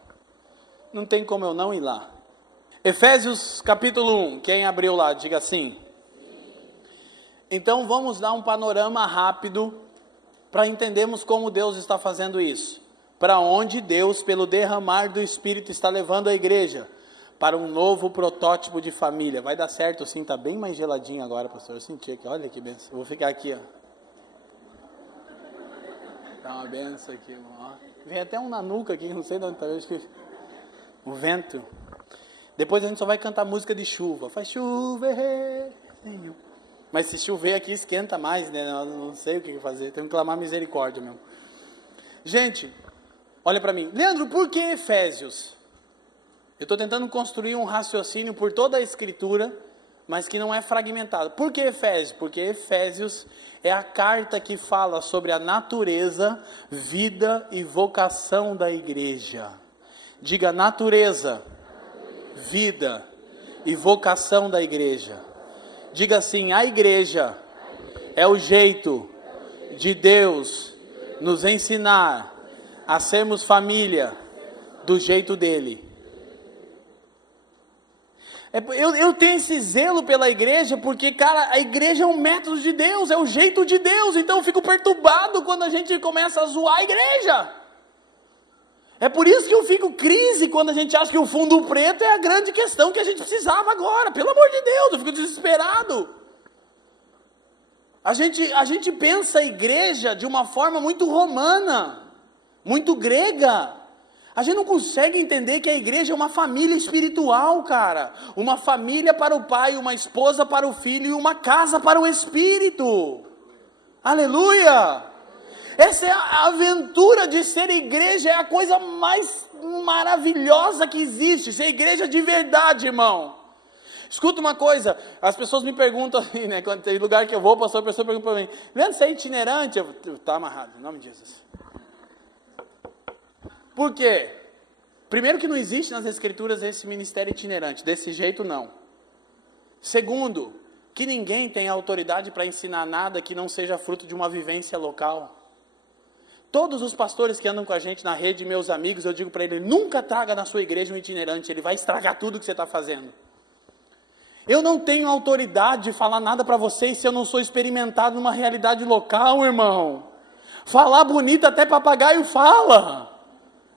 Não tem como eu não ir lá. Efésios capítulo 1. Quem abriu lá, diga sim. Então vamos dar um panorama rápido para entendermos como Deus está fazendo isso. Para onde Deus, pelo derramar do Espírito, está levando a igreja. Para um novo protótipo de família. Vai dar certo sim, está bem mais geladinho agora, pastor. Eu senti aqui, olha que benção. Eu vou ficar aqui, ó. Dá uma benção aqui, ó. Vem até um na nuca aqui, não sei de onde está. O vento. Depois a gente só vai cantar música de chuva. Faz chover. Mas se chover aqui esquenta mais, né? Eu não sei o que fazer. Tenho que clamar misericórdia mesmo. Gente, olha para mim. Leandro, por que Efésios? Eu estou tentando construir um raciocínio por toda a Escritura, mas que não é fragmentado. Por que Efésios? Porque Efésios é a carta que fala sobre a natureza, vida e vocação da igreja. Diga natureza, vida e vocação da igreja. Diga assim, a igreja é o jeito de Deus nos ensinar a sermos família do jeito dele. Eu tenho esse zelo pela igreja porque, cara, a igreja é um método de Deus, é o jeito de Deus, então eu fico perturbado quando a gente começa a zoar a igreja. É por isso que eu fico crise quando a gente acha que o fundo preto é a grande questão que a gente precisava agora, pelo amor de Deus, eu fico desesperado. A gente pensa a igreja de uma forma muito romana, muito grega. A gente não consegue entender que a igreja é uma família espiritual, cara. Uma família para o pai, uma esposa para o filho e uma casa para o espírito. Aleluia! Essa é a aventura de ser igreja, é a coisa mais maravilhosa que existe. Ser igreja de verdade, irmão. Escuta uma coisa, as pessoas me perguntam assim, né? Quando tem lugar que eu vou, a pessoa pergunta para mim, Leandro, você é itinerante? Tá amarrado, em nome de Jesus. Por quê? Primeiro que não existe nas Escrituras esse ministério itinerante, desse jeito não. Segundo, que ninguém tem autoridade para ensinar nada que não seja fruto de uma vivência local. Todos os pastores que andam com a gente na rede, meus amigos, eu digo para ele, nunca traga na sua igreja um itinerante, ele vai estragar tudo que você está fazendo. Eu não tenho autoridade de falar nada para vocês se eu não sou experimentado numa realidade local, irmão. Falar bonito até papagaio fala.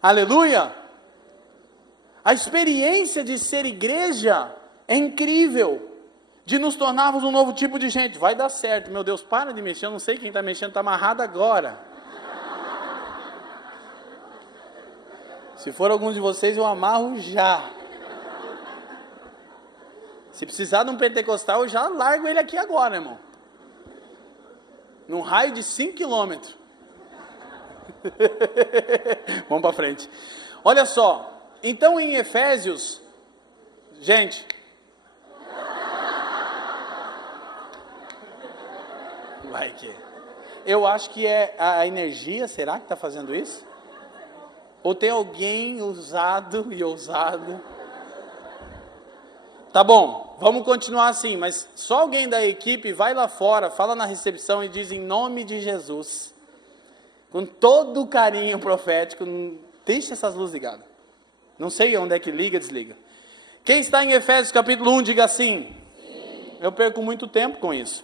Aleluia! A experiência de ser igreja é incrível, de nos tornarmos um novo tipo de gente. Vai dar certo, meu Deus, para de mexer, eu não sei quem está mexendo, está amarrado agora. Se for algum de vocês, eu amarro já. Se precisar de um pentecostal, eu já largo ele aqui agora, irmão. Num raio de 5 quilômetros. Vamos para frente. Olha só, então em Efésios, gente, vai que eu acho que é a energia, será que está fazendo isso? Ou tem alguém usado e ousado? Tá bom, vamos continuar assim, mas só alguém da equipe vai lá fora, fala na recepção e diz em nome de Jesus, com todo o carinho profético, deixa essas luzes ligadas. Não sei onde é que liga, desliga. Quem está em Efésios capítulo 1, diga assim. Sim. Eu perco muito tempo com isso.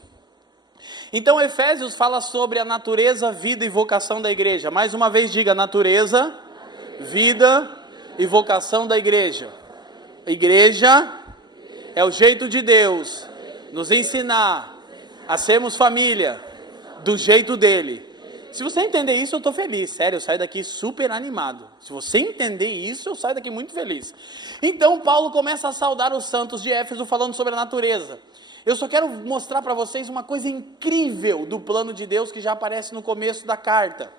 Então Efésios fala sobre a natureza, vida e vocação da igreja. Mais uma vez diga natureza, vida e vocação da igreja. Igreja é o jeito de Deus nos ensinar a sermos família do jeito dele. Se você entender isso, eu estou feliz, sério, eu saio daqui super animado. Se você entender isso, eu saio daqui muito feliz. Então Paulo começa a saudar os santos de Éfeso falando sobre a natureza. Eu só quero mostrar para vocês uma coisa incrível do plano de Deus que já aparece no começo da carta.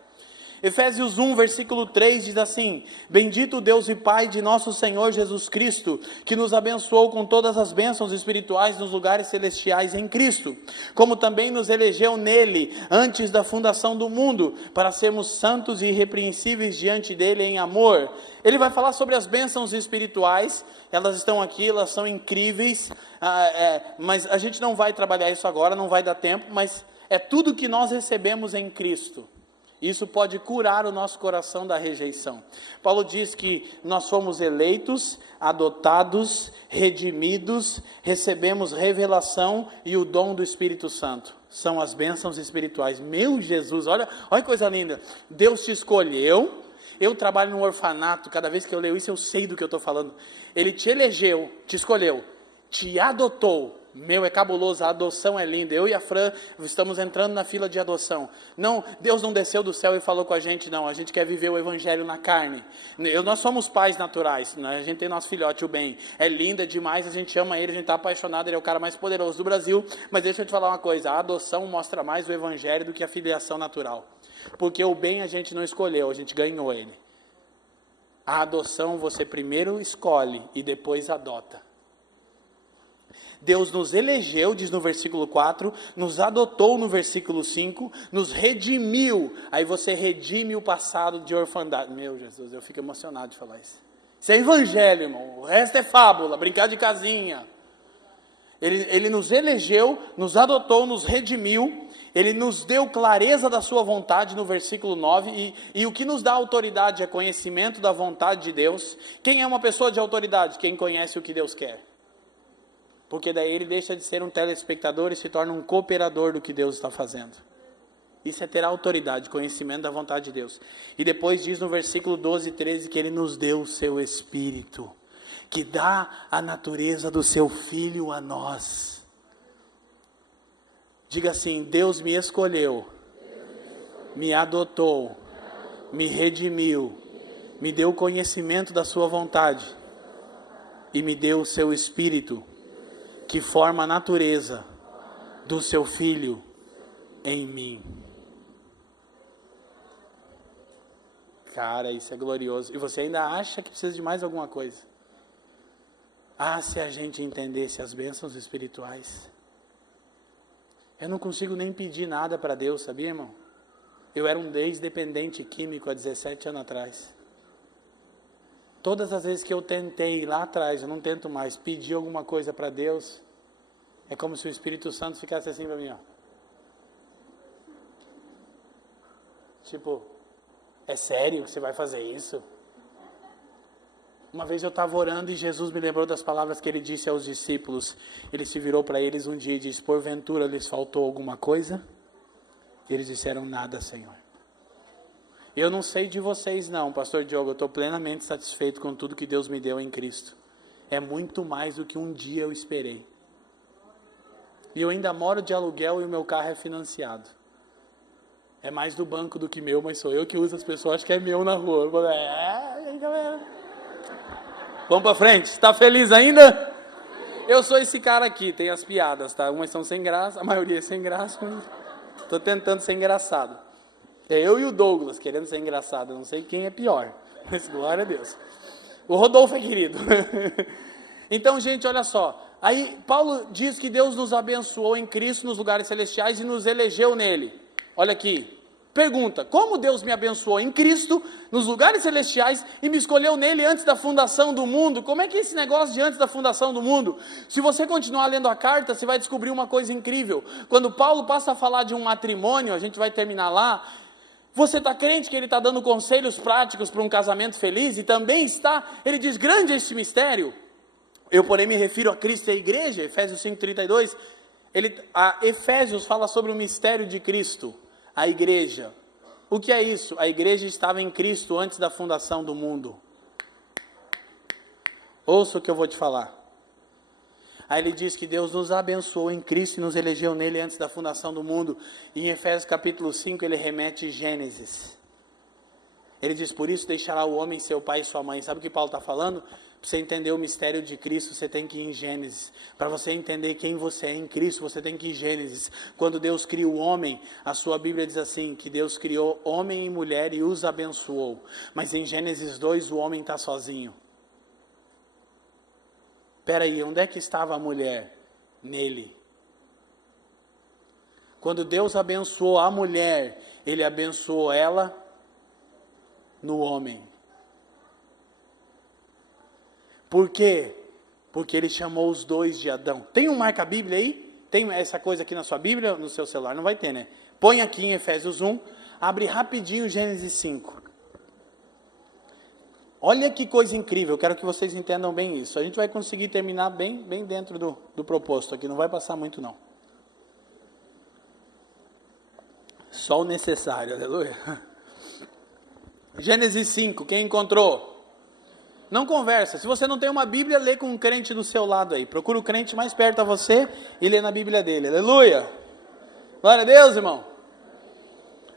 Efésios 1, versículo 3 diz assim: Bendito Deus e Pai de nosso Senhor Jesus Cristo, que nos abençoou com todas as bênçãos espirituais nos lugares celestiais em Cristo, como também nos elegeu nele, antes da fundação do mundo, para sermos santos e irrepreensíveis diante dele em amor. Ele vai falar sobre as bênçãos espirituais, elas estão aqui, elas são incríveis, mas a gente não vai trabalhar isso agora, não vai dar tempo, mas é tudo que nós recebemos em Cristo. Isso pode curar o nosso coração da rejeição. Paulo diz que nós fomos eleitos, adotados, redimidos, recebemos revelação e o dom do Espírito Santo. São as bênçãos espirituais. Meu Jesus, olha que coisa linda. Deus te escolheu. Eu trabalho no orfanato, cada vez que eu leio isso eu sei do que eu estou falando. Ele te elegeu, te escolheu, te adotou. Meu, é cabuloso, a adoção é linda. Eu e a Fran estamos entrando na fila de adoção. Não, Deus não desceu do céu e falou com a gente, não. A gente quer viver o evangelho na carne. Nós somos pais naturais, né? A gente tem nosso filhote, o Ben. É lindo, é demais, a gente ama ele, a gente está apaixonado, ele é o cara mais poderoso do Brasil. Mas deixa eu te falar uma coisa, a adoção mostra mais o evangelho do que a filiação natural. Porque o Ben a gente não escolheu, a gente ganhou ele. A adoção você primeiro escolhe e depois adota. Deus nos elegeu, diz no versículo 4, nos adotou no versículo 5, nos redimiu. Aí você redime o passado de orfandade. Meu Jesus, eu fico emocionado de falar isso. Isso é evangelho, irmão. O resto é fábula, brincar de casinha. Ele nos elegeu, nos adotou, nos redimiu. Ele nos deu clareza da sua vontade no versículo 9. E o que nos dá autoridade é conhecimento da vontade de Deus. Quem é uma pessoa de autoridade? Quem conhece o que Deus quer. Porque daí ele deixa de ser um telespectador e se torna um cooperador do que Deus está fazendo. Isso é ter autoridade, conhecimento da vontade de Deus. E depois diz no versículo 12 e 13 que ele nos deu o seu Espírito, que dá a natureza do seu Filho a nós. Diga assim, Deus me escolheu, me adotou, me redimiu, me deu conhecimento da sua vontade e me deu o seu Espírito, que forma a natureza do seu Filho em mim. Cara, isso é glorioso. E você ainda acha que precisa de mais alguma coisa? Ah, se a gente entendesse as bênçãos espirituais. Eu não consigo nem pedir nada para Deus, sabia, irmão? Eu era um ex-dependente químico há 17 anos atrás. Todas as vezes que eu tentei lá atrás, eu não tento mais, pedir alguma coisa para Deus, é como se o Espírito Santo ficasse assim para mim, ó. Tipo, é sério que você vai fazer isso? Uma vez eu estava orando e Jesus me lembrou das palavras que ele disse aos discípulos. Ele se virou para eles um dia e disse, porventura lhes faltou alguma coisa? E eles disseram, nada, Senhor. Eu não sei de vocês não, pastor Diogo, eu estou plenamente satisfeito com tudo que Deus me deu em Cristo. É muito mais do que um dia eu esperei. E eu ainda moro de aluguel e o meu carro é financiado. É mais do banco do que meu, mas sou eu que uso, as pessoas acham que é meu na rua. Eu falo, e aí galera? Vamos para frente, está feliz ainda? Eu sou esse cara aqui, tem as piadas, tá? Umas são sem graça, a maioria é sem graça. Estou tentando ser engraçado. É eu e o Douglas querendo ser engraçado. Eu não sei quem é pior. Mas glória a Deus. O Rodolfo é querido. Então, gente, olha só. Aí, Paulo diz que Deus nos abençoou em Cristo nos lugares celestiais e nos elegeu nele. Olha aqui. Pergunta, como Deus me abençoou em Cristo, nos lugares celestiais, e me escolheu nele antes da fundação do mundo? Como é que é esse negócio de antes da fundação do mundo? Se você continuar lendo a carta, você vai descobrir uma coisa incrível. Quando Paulo passa a falar de um matrimônio, a gente vai terminar lá, você está crente que ele está dando conselhos práticos para um casamento feliz? E também está, ele diz, grande é este mistério. Eu, porém, me refiro a Cristo e a igreja, Efésios 5:32. Efésios fala sobre o mistério de Cristo. A igreja. O que é isso? A igreja estava em Cristo antes da fundação do mundo. Ouça o que eu vou te falar. Aí ele diz que Deus nos abençoou em Cristo e nos elegeu nele antes da fundação do mundo. E em Efésios capítulo 5 ele remete Gênesis. Ele diz, por isso deixará o homem seu pai e sua mãe. Sabe o que Paulo está falando? Para você entender o mistério de Cristo, você tem que ir em Gênesis. Para você entender quem você é em Cristo, você tem que ir em Gênesis. Quando Deus cria o homem, a sua Bíblia diz assim, que Deus criou homem e mulher e os abençoou. Mas em Gênesis 2, o homem está sozinho. Espera aí, onde é que estava a mulher? Nele. Quando Deus abençoou a mulher, Ele abençoou ela no homem. Por quê? Porque Ele chamou os dois de Adão. Tem um marca-bíblia aí? Tem essa coisa aqui na sua Bíblia? No seu celular? Não vai ter, né? Põe aqui em Efésios 1, abre rapidinho Gênesis 5. Olha que coisa incrível, eu quero que vocês entendam bem isso. A gente vai conseguir terminar bem dentro do proposto aqui, não vai passar muito não. Só o necessário, aleluia. Gênesis 5, quem encontrou? Não conversa. Se você não tem uma Bíblia, lê com um crente do seu lado aí. Procura o crente mais perto a você e lê na Bíblia dele. Aleluia! Glória a Deus, irmão.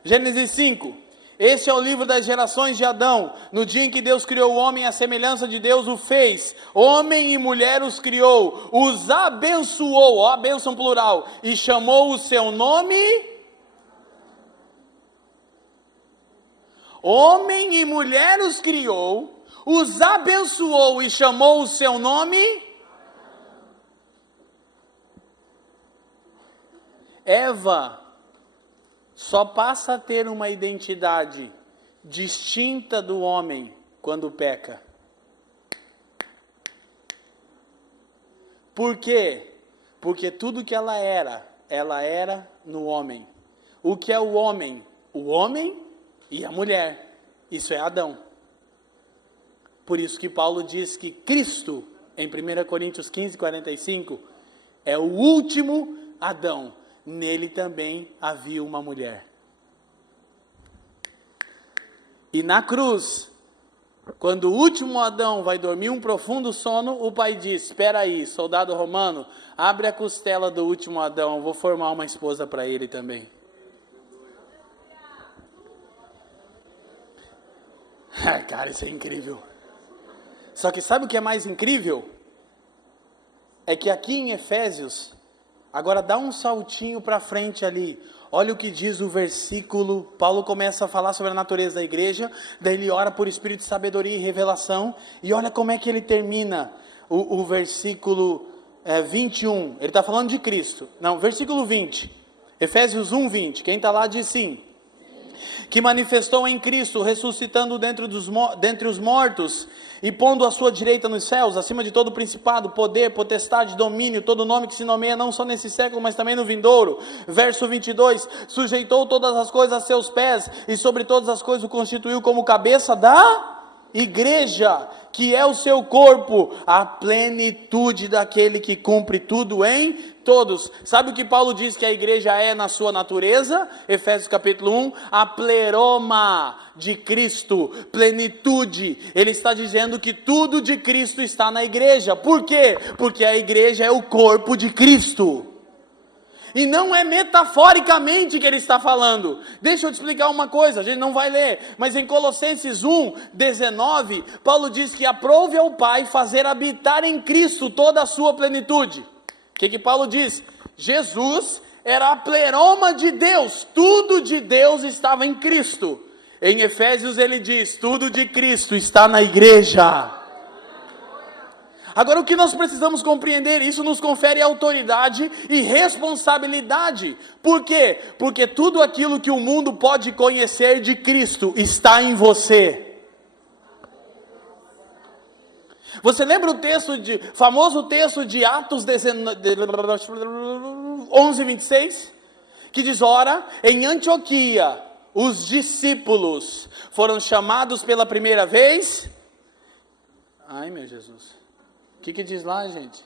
Gênesis 5. Este é o livro das gerações de Adão. No dia em que Deus criou o homem, à semelhança de Deus o fez. Homem e mulher os criou. Os abençoou, ó, a bênção plural. E chamou o seu nome. Homem e mulher os criou. Os abençoou e chamou o seu nome. Eva só passa a ter uma identidade distinta do homem quando peca. Por quê? Porque tudo que ela era no homem. O que é o homem? O homem e a mulher. Isso é Adão. Por isso que Paulo diz que Cristo, em 1 Coríntios 15, 45, é o último Adão. Nele também havia uma mulher. E na cruz, quando o último Adão vai dormir um profundo sono, o pai diz: espera aí, soldado romano, abre a costela do último Adão, vou formar uma esposa para ele também. Cara, isso é incrível. Só que sabe o que é mais incrível? É que aqui em Efésios, agora dá um saltinho para frente ali. Olha o que diz o versículo. Paulo começa a falar sobre a natureza da igreja. Daí ele ora por espírito de sabedoria e revelação. E olha como é que ele termina o versículo 21. Ele está falando de Cristo. Não, versículo 20. Efésios 1, 20. Quem está lá diz sim. Que manifestou em Cristo, ressuscitando dentre os mortos, e pondo a sua direita nos céus, acima de todo principado, poder, potestade, domínio, todo nome que se nomeia, não só nesse século, mas também no vindouro. Verso 22, sujeitou todas as coisas a seus pés, e sobre todas as coisas o constituiu como cabeça da igreja, que é o seu corpo, a plenitude daquele que cumpre tudo em todos. Sabe o que Paulo diz que a igreja é na sua natureza? Efésios capítulo 1, a pleroma de Cristo, plenitude. Ele está dizendo que tudo de Cristo está na igreja. Por quê? Porque a igreja é o corpo de Cristo. E não é metaforicamente que ele está falando. Deixa eu te explicar uma coisa, a gente não vai ler, mas em Colossenses 1, 19, Paulo diz que aprove ao Pai fazer habitar em Cristo toda a sua plenitude. O que Paulo diz? Jesus era a pleroma de Deus, tudo de Deus estava em Cristo. Em Efésios ele diz, tudo de Cristo está na igreja. Agora o que nós precisamos compreender, isso nos confere autoridade e responsabilidade. Por quê? Porque tudo aquilo que o mundo pode conhecer de Cristo está em você. Você lembra famoso texto de Atos 11, 26? Que diz, ora, em Antioquia, os discípulos foram chamados pela primeira vez. Ai meu Jesus. O que diz lá, gente?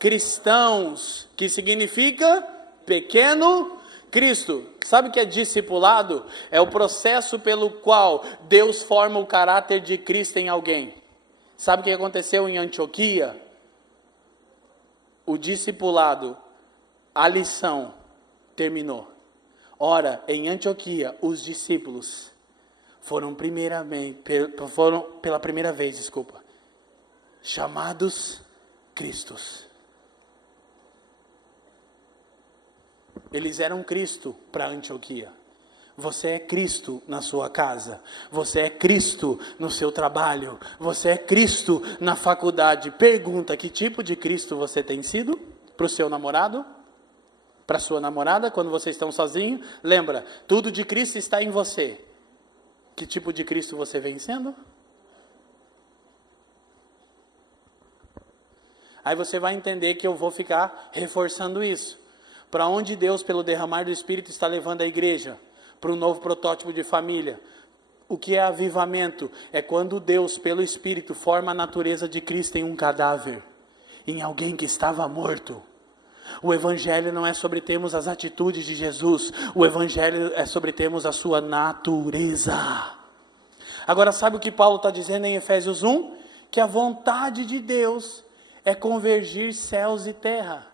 Cristãos, que significa pequeno Cristo. Sabe o que é discipulado? É o processo pelo qual Deus forma o caráter de Cristo em alguém. Sabe o que aconteceu em Antioquia? O discipulado, a lição, terminou. Ora, em Antioquia, os discípulos foram pela primeira vez, chamados Cristos. Eles eram Cristo para Antioquia. Você é Cristo na sua casa. Você é Cristo no seu trabalho. Você é Cristo na faculdade. Pergunta, que tipo de Cristo você tem sido? Para o seu namorado? Para a sua namorada, quando vocês estão sozinhos? Lembra, tudo de Cristo está em você. Que tipo de Cristo você vem sendo? Aí você vai entender que eu vou ficar reforçando isso. Para onde Deus, pelo derramar do Espírito, está levando a igreja? Para um novo protótipo de família. O que é avivamento? É quando Deus, pelo Espírito, forma a natureza de Cristo em um cadáver. Em alguém que estava morto. O Evangelho não é sobre termos as atitudes de Jesus. O Evangelho é sobre termos a sua natureza. Agora sabe o que Paulo está dizendo em Efésios 1? que a vontade de Deus é convergir céus e terra.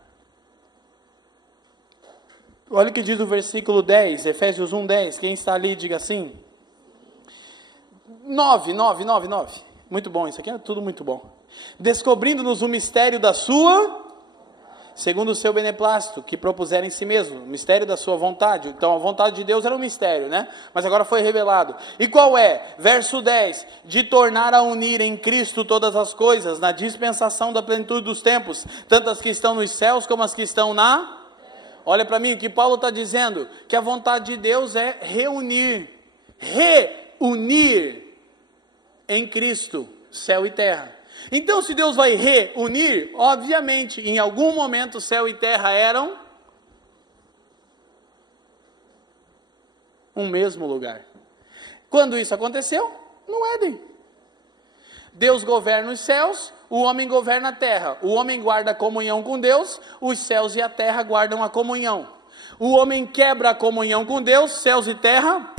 Olha o que diz o versículo 10, Efésios 1:10. Quem está ali, diga assim. 9. Muito bom, isso aqui é tudo muito bom. Descobrindo-nos o mistério da sua, segundo o seu beneplácito, que propuseram em si mesmo, o mistério da sua vontade. Então a vontade de Deus era um mistério, né? Mas agora foi revelado. E qual é? Verso 10, de tornar a unir em Cristo todas as coisas, na dispensação da plenitude dos tempos, tanto as que estão nos céus como as que estão na... Olha para mim, o que Paulo está dizendo, que a vontade de Deus é reunir em Cristo, céu e terra. Então, se Deus vai reunir, obviamente, em algum momento céu e terra eram um mesmo lugar. Quando isso aconteceu? No Éden. Deus governa os céus, o homem governa a terra. O homem guarda a comunhão com Deus, os céus e a terra guardam a comunhão. O homem quebra a comunhão com Deus, céus e terra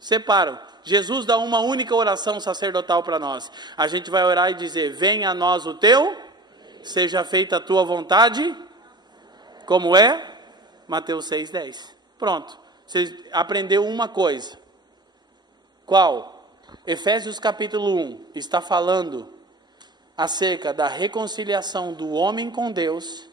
separam. Jesus dá uma única oração sacerdotal para nós. A gente vai orar e dizer: venha a nós o teu, seja feita a tua vontade, como é? Mateus 6:10. Pronto, você aprendeu uma coisa. Qual? Efésios capítulo 1 está falando acerca da reconciliação do homem com Deus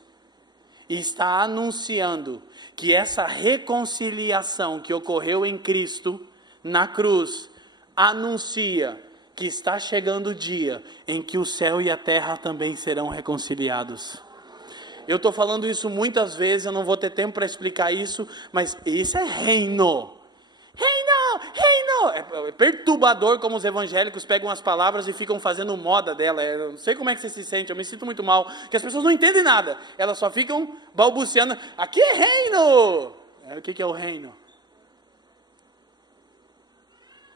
e está anunciando que essa reconciliação que ocorreu em Cristo na cruz, anuncia que está chegando o dia em que o céu e a terra também serão reconciliados. Eu estou falando isso muitas vezes, eu não vou ter tempo para explicar isso, mas isso é reino. É perturbador como os evangélicos pegam as palavras e ficam fazendo moda dela. Eu não sei como é que você se sente, eu me sinto muito mal, que as pessoas não entendem nada, elas só ficam balbuciando, aqui é reino. O que é o reino?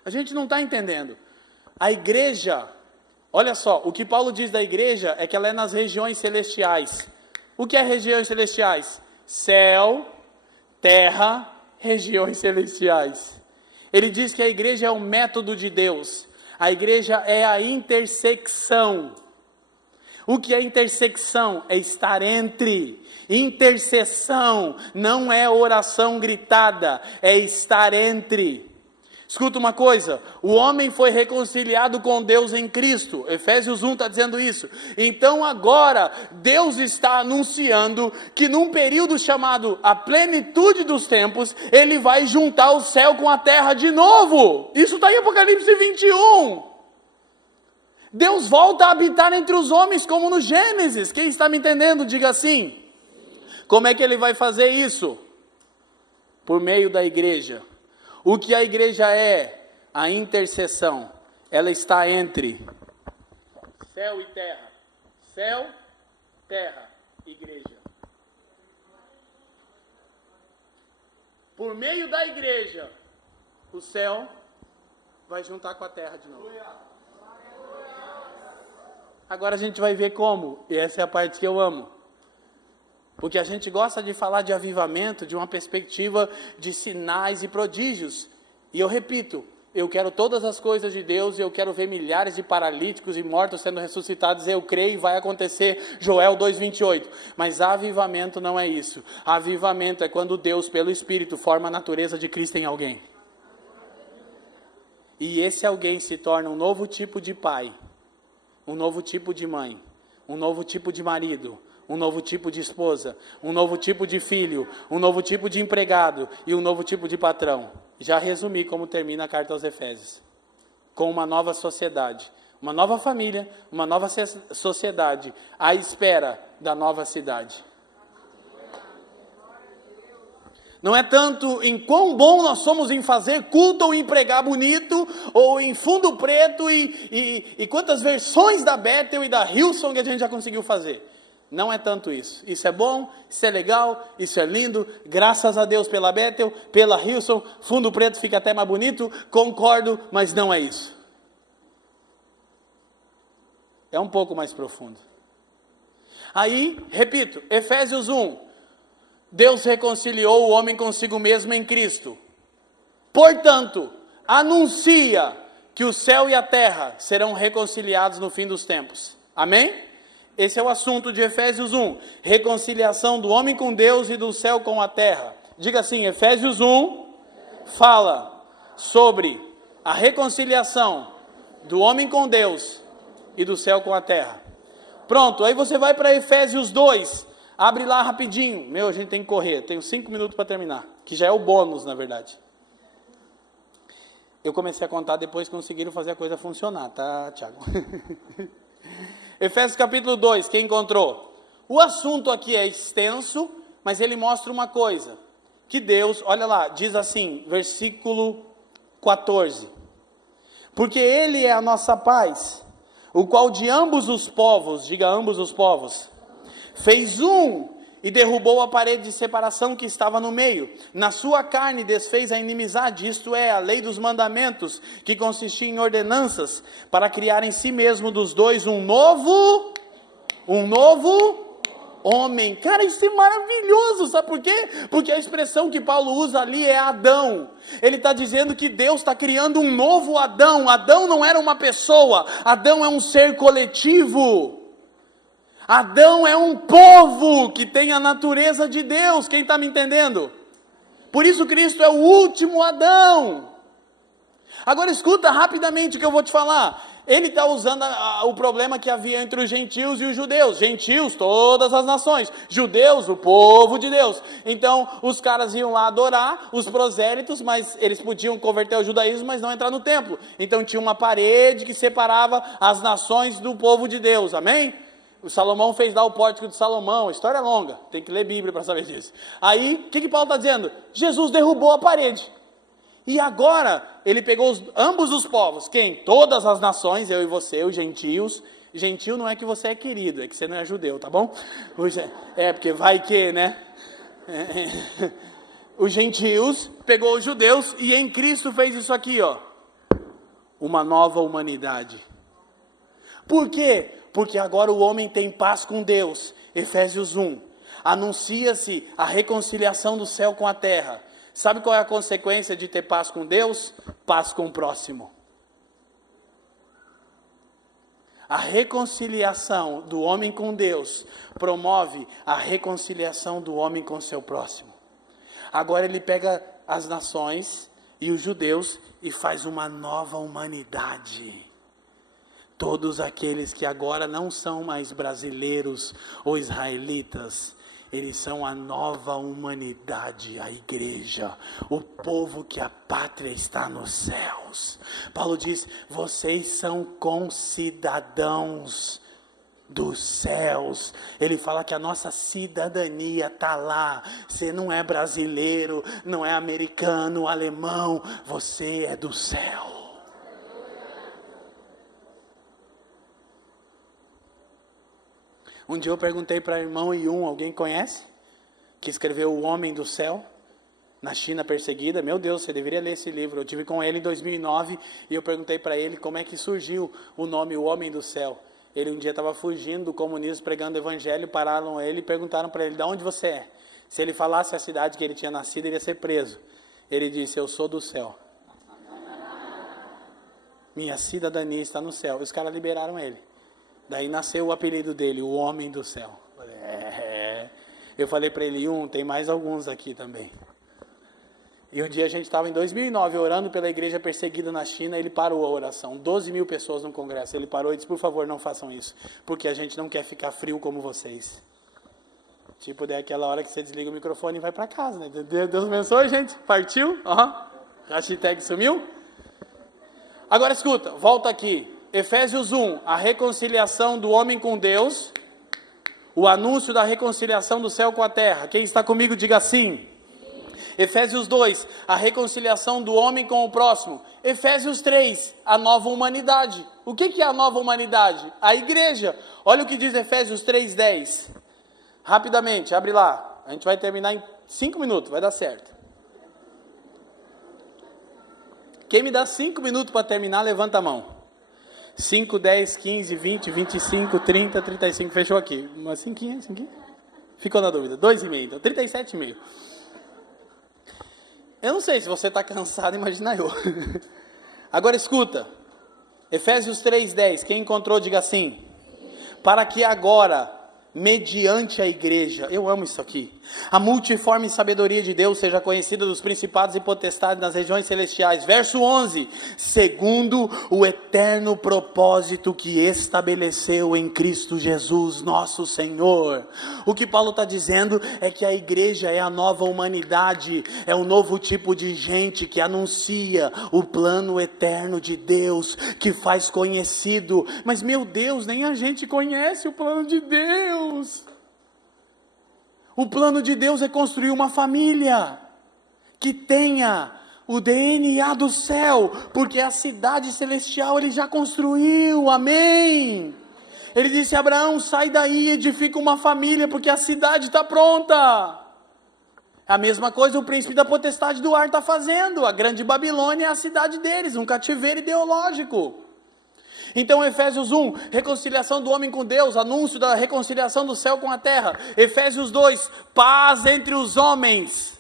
A gente não está entendendo. A igreja, olha só, o que Paulo diz da igreja é que ela é nas regiões celestiais. O que é regiões celestiais? Céu, terra, regiões celestiais. Ele diz que a igreja é o método de Deus. A igreja é a intersecção. O que é intersecção? É estar entre. Intercessão não é oração gritada, é estar entre. Escuta uma coisa, o homem foi reconciliado com Deus em Cristo, Efésios 1 está dizendo isso. Então agora, Deus está anunciando que num período chamado a plenitude dos tempos, Ele vai juntar o céu com a terra de novo. Isso está em Apocalipse 21. Deus volta a habitar entre os homens como no Gênesis. Quem está me entendendo, diga assim. Como é que Ele vai fazer isso? Por meio da igreja. O que a igreja é? A intercessão. Ela está entre céu e terra. Céu, terra, igreja. Por meio da igreja, o céu vai juntar com a terra de novo. Agora a gente vai ver como. E essa é a parte que eu amo. Porque a gente gosta de falar de avivamento, de uma perspectiva de sinais e prodígios. E eu repito, eu quero todas as coisas de Deus, eu quero ver milhares de paralíticos e mortos sendo ressuscitados, eu creio e vai acontecer, Joel 2:28. Mas avivamento não é isso. Avivamento é quando Deus, pelo Espírito, forma a natureza de Cristo em alguém. E esse alguém se torna um novo tipo de pai, um novo tipo de mãe, um novo tipo de marido, um novo tipo de esposa, um novo tipo de filho, um novo tipo de empregado e um novo tipo de patrão. Já resumi como termina a carta aos Efésios. Com uma nova sociedade, uma nova família, uma nova sociedade, à espera da nova cidade. Não é tanto em quão bom nós somos em fazer culto ou em pregar bonito, ou em fundo preto e quantas versões da Bethel e da Hillsong a gente já conseguiu fazer. Não é tanto isso. Isso é bom, isso é legal, isso é lindo. Graças a Deus pela Bethel, pela Hillsong, fundo preto fica até mais bonito. Concordo, mas não é isso. É um pouco mais profundo. Aí, repito, Efésios 1. Deus reconciliou o homem consigo mesmo em Cristo. Portanto, anuncia que o céu e a terra serão reconciliados no fim dos tempos. Amém? Esse é o assunto de Efésios 1. Reconciliação do homem com Deus e do céu com a terra. Diga assim, Efésios 1 fala sobre a reconciliação do homem com Deus e do céu com a terra. Pronto, aí você vai para Efésios 2. Abre lá rapidinho. A gente tem que correr. Tenho 5 minutos para terminar. Que já é o bônus, na verdade. Eu comecei a contar depois que conseguiram fazer a coisa funcionar, tá, Tiago? Efésios capítulo 2, quem encontrou? O assunto aqui é extenso, mas ele mostra uma coisa. Que Deus, olha lá, diz assim, versículo 14. Porque Ele é a nossa paz, o qual de ambos os povos, diga ambos os povos, fez um e derrubou a parede de separação que estava no meio. Na sua carne desfez a inimizade, isto é, a lei dos mandamentos, que consistia em ordenanças, para criar em si mesmo dos dois um novo homem. Cara, isso é maravilhoso, sabe por quê? Porque a expressão que Paulo usa ali é Adão. Ele está dizendo que Deus está criando um novo Adão. Adão não era uma pessoa, Adão é um ser coletivo. Adão é um povo que tem a natureza de Deus. Quem está me entendendo? Por isso Cristo é o último Adão. Agora escuta rapidamente o que eu vou te falar. Ele está usando o problema que havia entre os gentios e os judeus. Gentios, todas as nações. Judeus, o povo de Deus. Então, os caras iam lá adorar, os prosélitos, mas eles podiam converter ao judaísmo, mas não entrar no templo. Então, tinha uma parede que separava as nações do povo de Deus. Amém? O Salomão fez lá o pórtico de Salomão. A história é longa. Tem que ler Bíblia para saber disso. Aí, o que Paulo está dizendo? Jesus derrubou a parede. E agora, ele pegou ambos os povos. Quem? Todas as nações, eu e você, os gentios. Gentil não é que você é querido, é que você não é judeu, tá bom? Porque vai que, né? Os gentios, pegou os judeus e em Cristo fez isso aqui, ó. Uma nova humanidade. Por quê? Porque agora o homem tem paz com Deus. Efésios 1. Anuncia-se a reconciliação do céu com a terra. Sabe qual é a consequência de ter paz com Deus? Paz com o próximo. A reconciliação do homem com Deus promove a reconciliação do homem com seu próximo. Agora ele pega as nações e os judeus e faz uma nova humanidade. Todos aqueles que agora não são mais brasileiros ou israelitas, eles são a nova humanidade, a igreja, o povo que a pátria está nos céus. Paulo diz, vocês são concidadãos dos céus. Ele fala que a nossa cidadania está lá. Você não é brasileiro, não é americano, alemão, você é do céu. Um dia eu perguntei para o irmão Yun, alguém conhece? Que escreveu O Homem do Céu, na China Perseguida. Meu Deus, você deveria ler esse livro. Eu tive com ele em 2009 e eu perguntei para ele como é que surgiu o nome O Homem do Céu. Ele um dia estava fugindo do comunismo, pregando o evangelho, pararam ele e perguntaram para ele, de onde você é? Se ele falasse a cidade que ele tinha nascido, ele ia ser preso. Ele disse, eu sou do céu. Minha cidadania está no céu. Os caras liberaram ele. Daí nasceu o apelido dele, o Homem do Céu. Eu falei para ele, tem mais alguns aqui também. E um dia a gente estava em 2009 orando pela igreja perseguida na China, ele parou a oração. 12 mil pessoas no congresso. Ele parou e disse, por favor, não façam isso, porque a gente não quer ficar frio como vocês. Tipo, daí aquela hora que você desliga o microfone e vai para casa, né? Deus abençoe, gente. Partiu? Hashtag sumiu. Agora escuta, volta aqui. Efésios 1, a reconciliação do homem com Deus, o anúncio da reconciliação do céu com a terra. Quem está comigo, diga sim. Efésios 2, a reconciliação do homem com o próximo. Efésios 3, a nova humanidade. O que é a nova humanidade? A igreja. Olha o que diz Efésios 3:10. Rapidamente, abre lá. A gente vai terminar em 5 minutos, vai dar certo. Quem me dá 5 minutos para terminar, levanta a mão. 5, 10, 15, 20, 25, 30, 35, fechou aqui. Uma cinquinha. Ficou na dúvida, 2,5, então 37,5. Eu não sei se você está cansado, imagina eu. Agora escuta, Efésios 3:10, quem encontrou diga assim. Para que agora, mediante a igreja, eu amo isso aqui, a multiforme sabedoria de Deus seja conhecida dos principados e potestades nas regiões celestiais. Verso 11, segundo o eterno propósito que estabeleceu em Cristo Jesus, nosso Senhor. O que Paulo está dizendo é que a igreja é a nova humanidade, é um novo tipo de gente que anuncia o plano eterno de Deus, que faz conhecido, mas meu Deus, nem a gente conhece o plano de Deus. O plano de Deus é construir uma família que tenha o DNA do céu, porque a cidade celestial ele já construiu, amém? Ele disse a Abraão, sai daí, edifica uma família, porque a cidade está pronta. A mesma coisa o príncipe da potestade do ar está fazendo, a grande Babilônia é a cidade deles, um cativeiro ideológico. Então Efésios 1, reconciliação do homem com Deus, anúncio da reconciliação do céu com a terra. Efésios 2, paz entre os homens.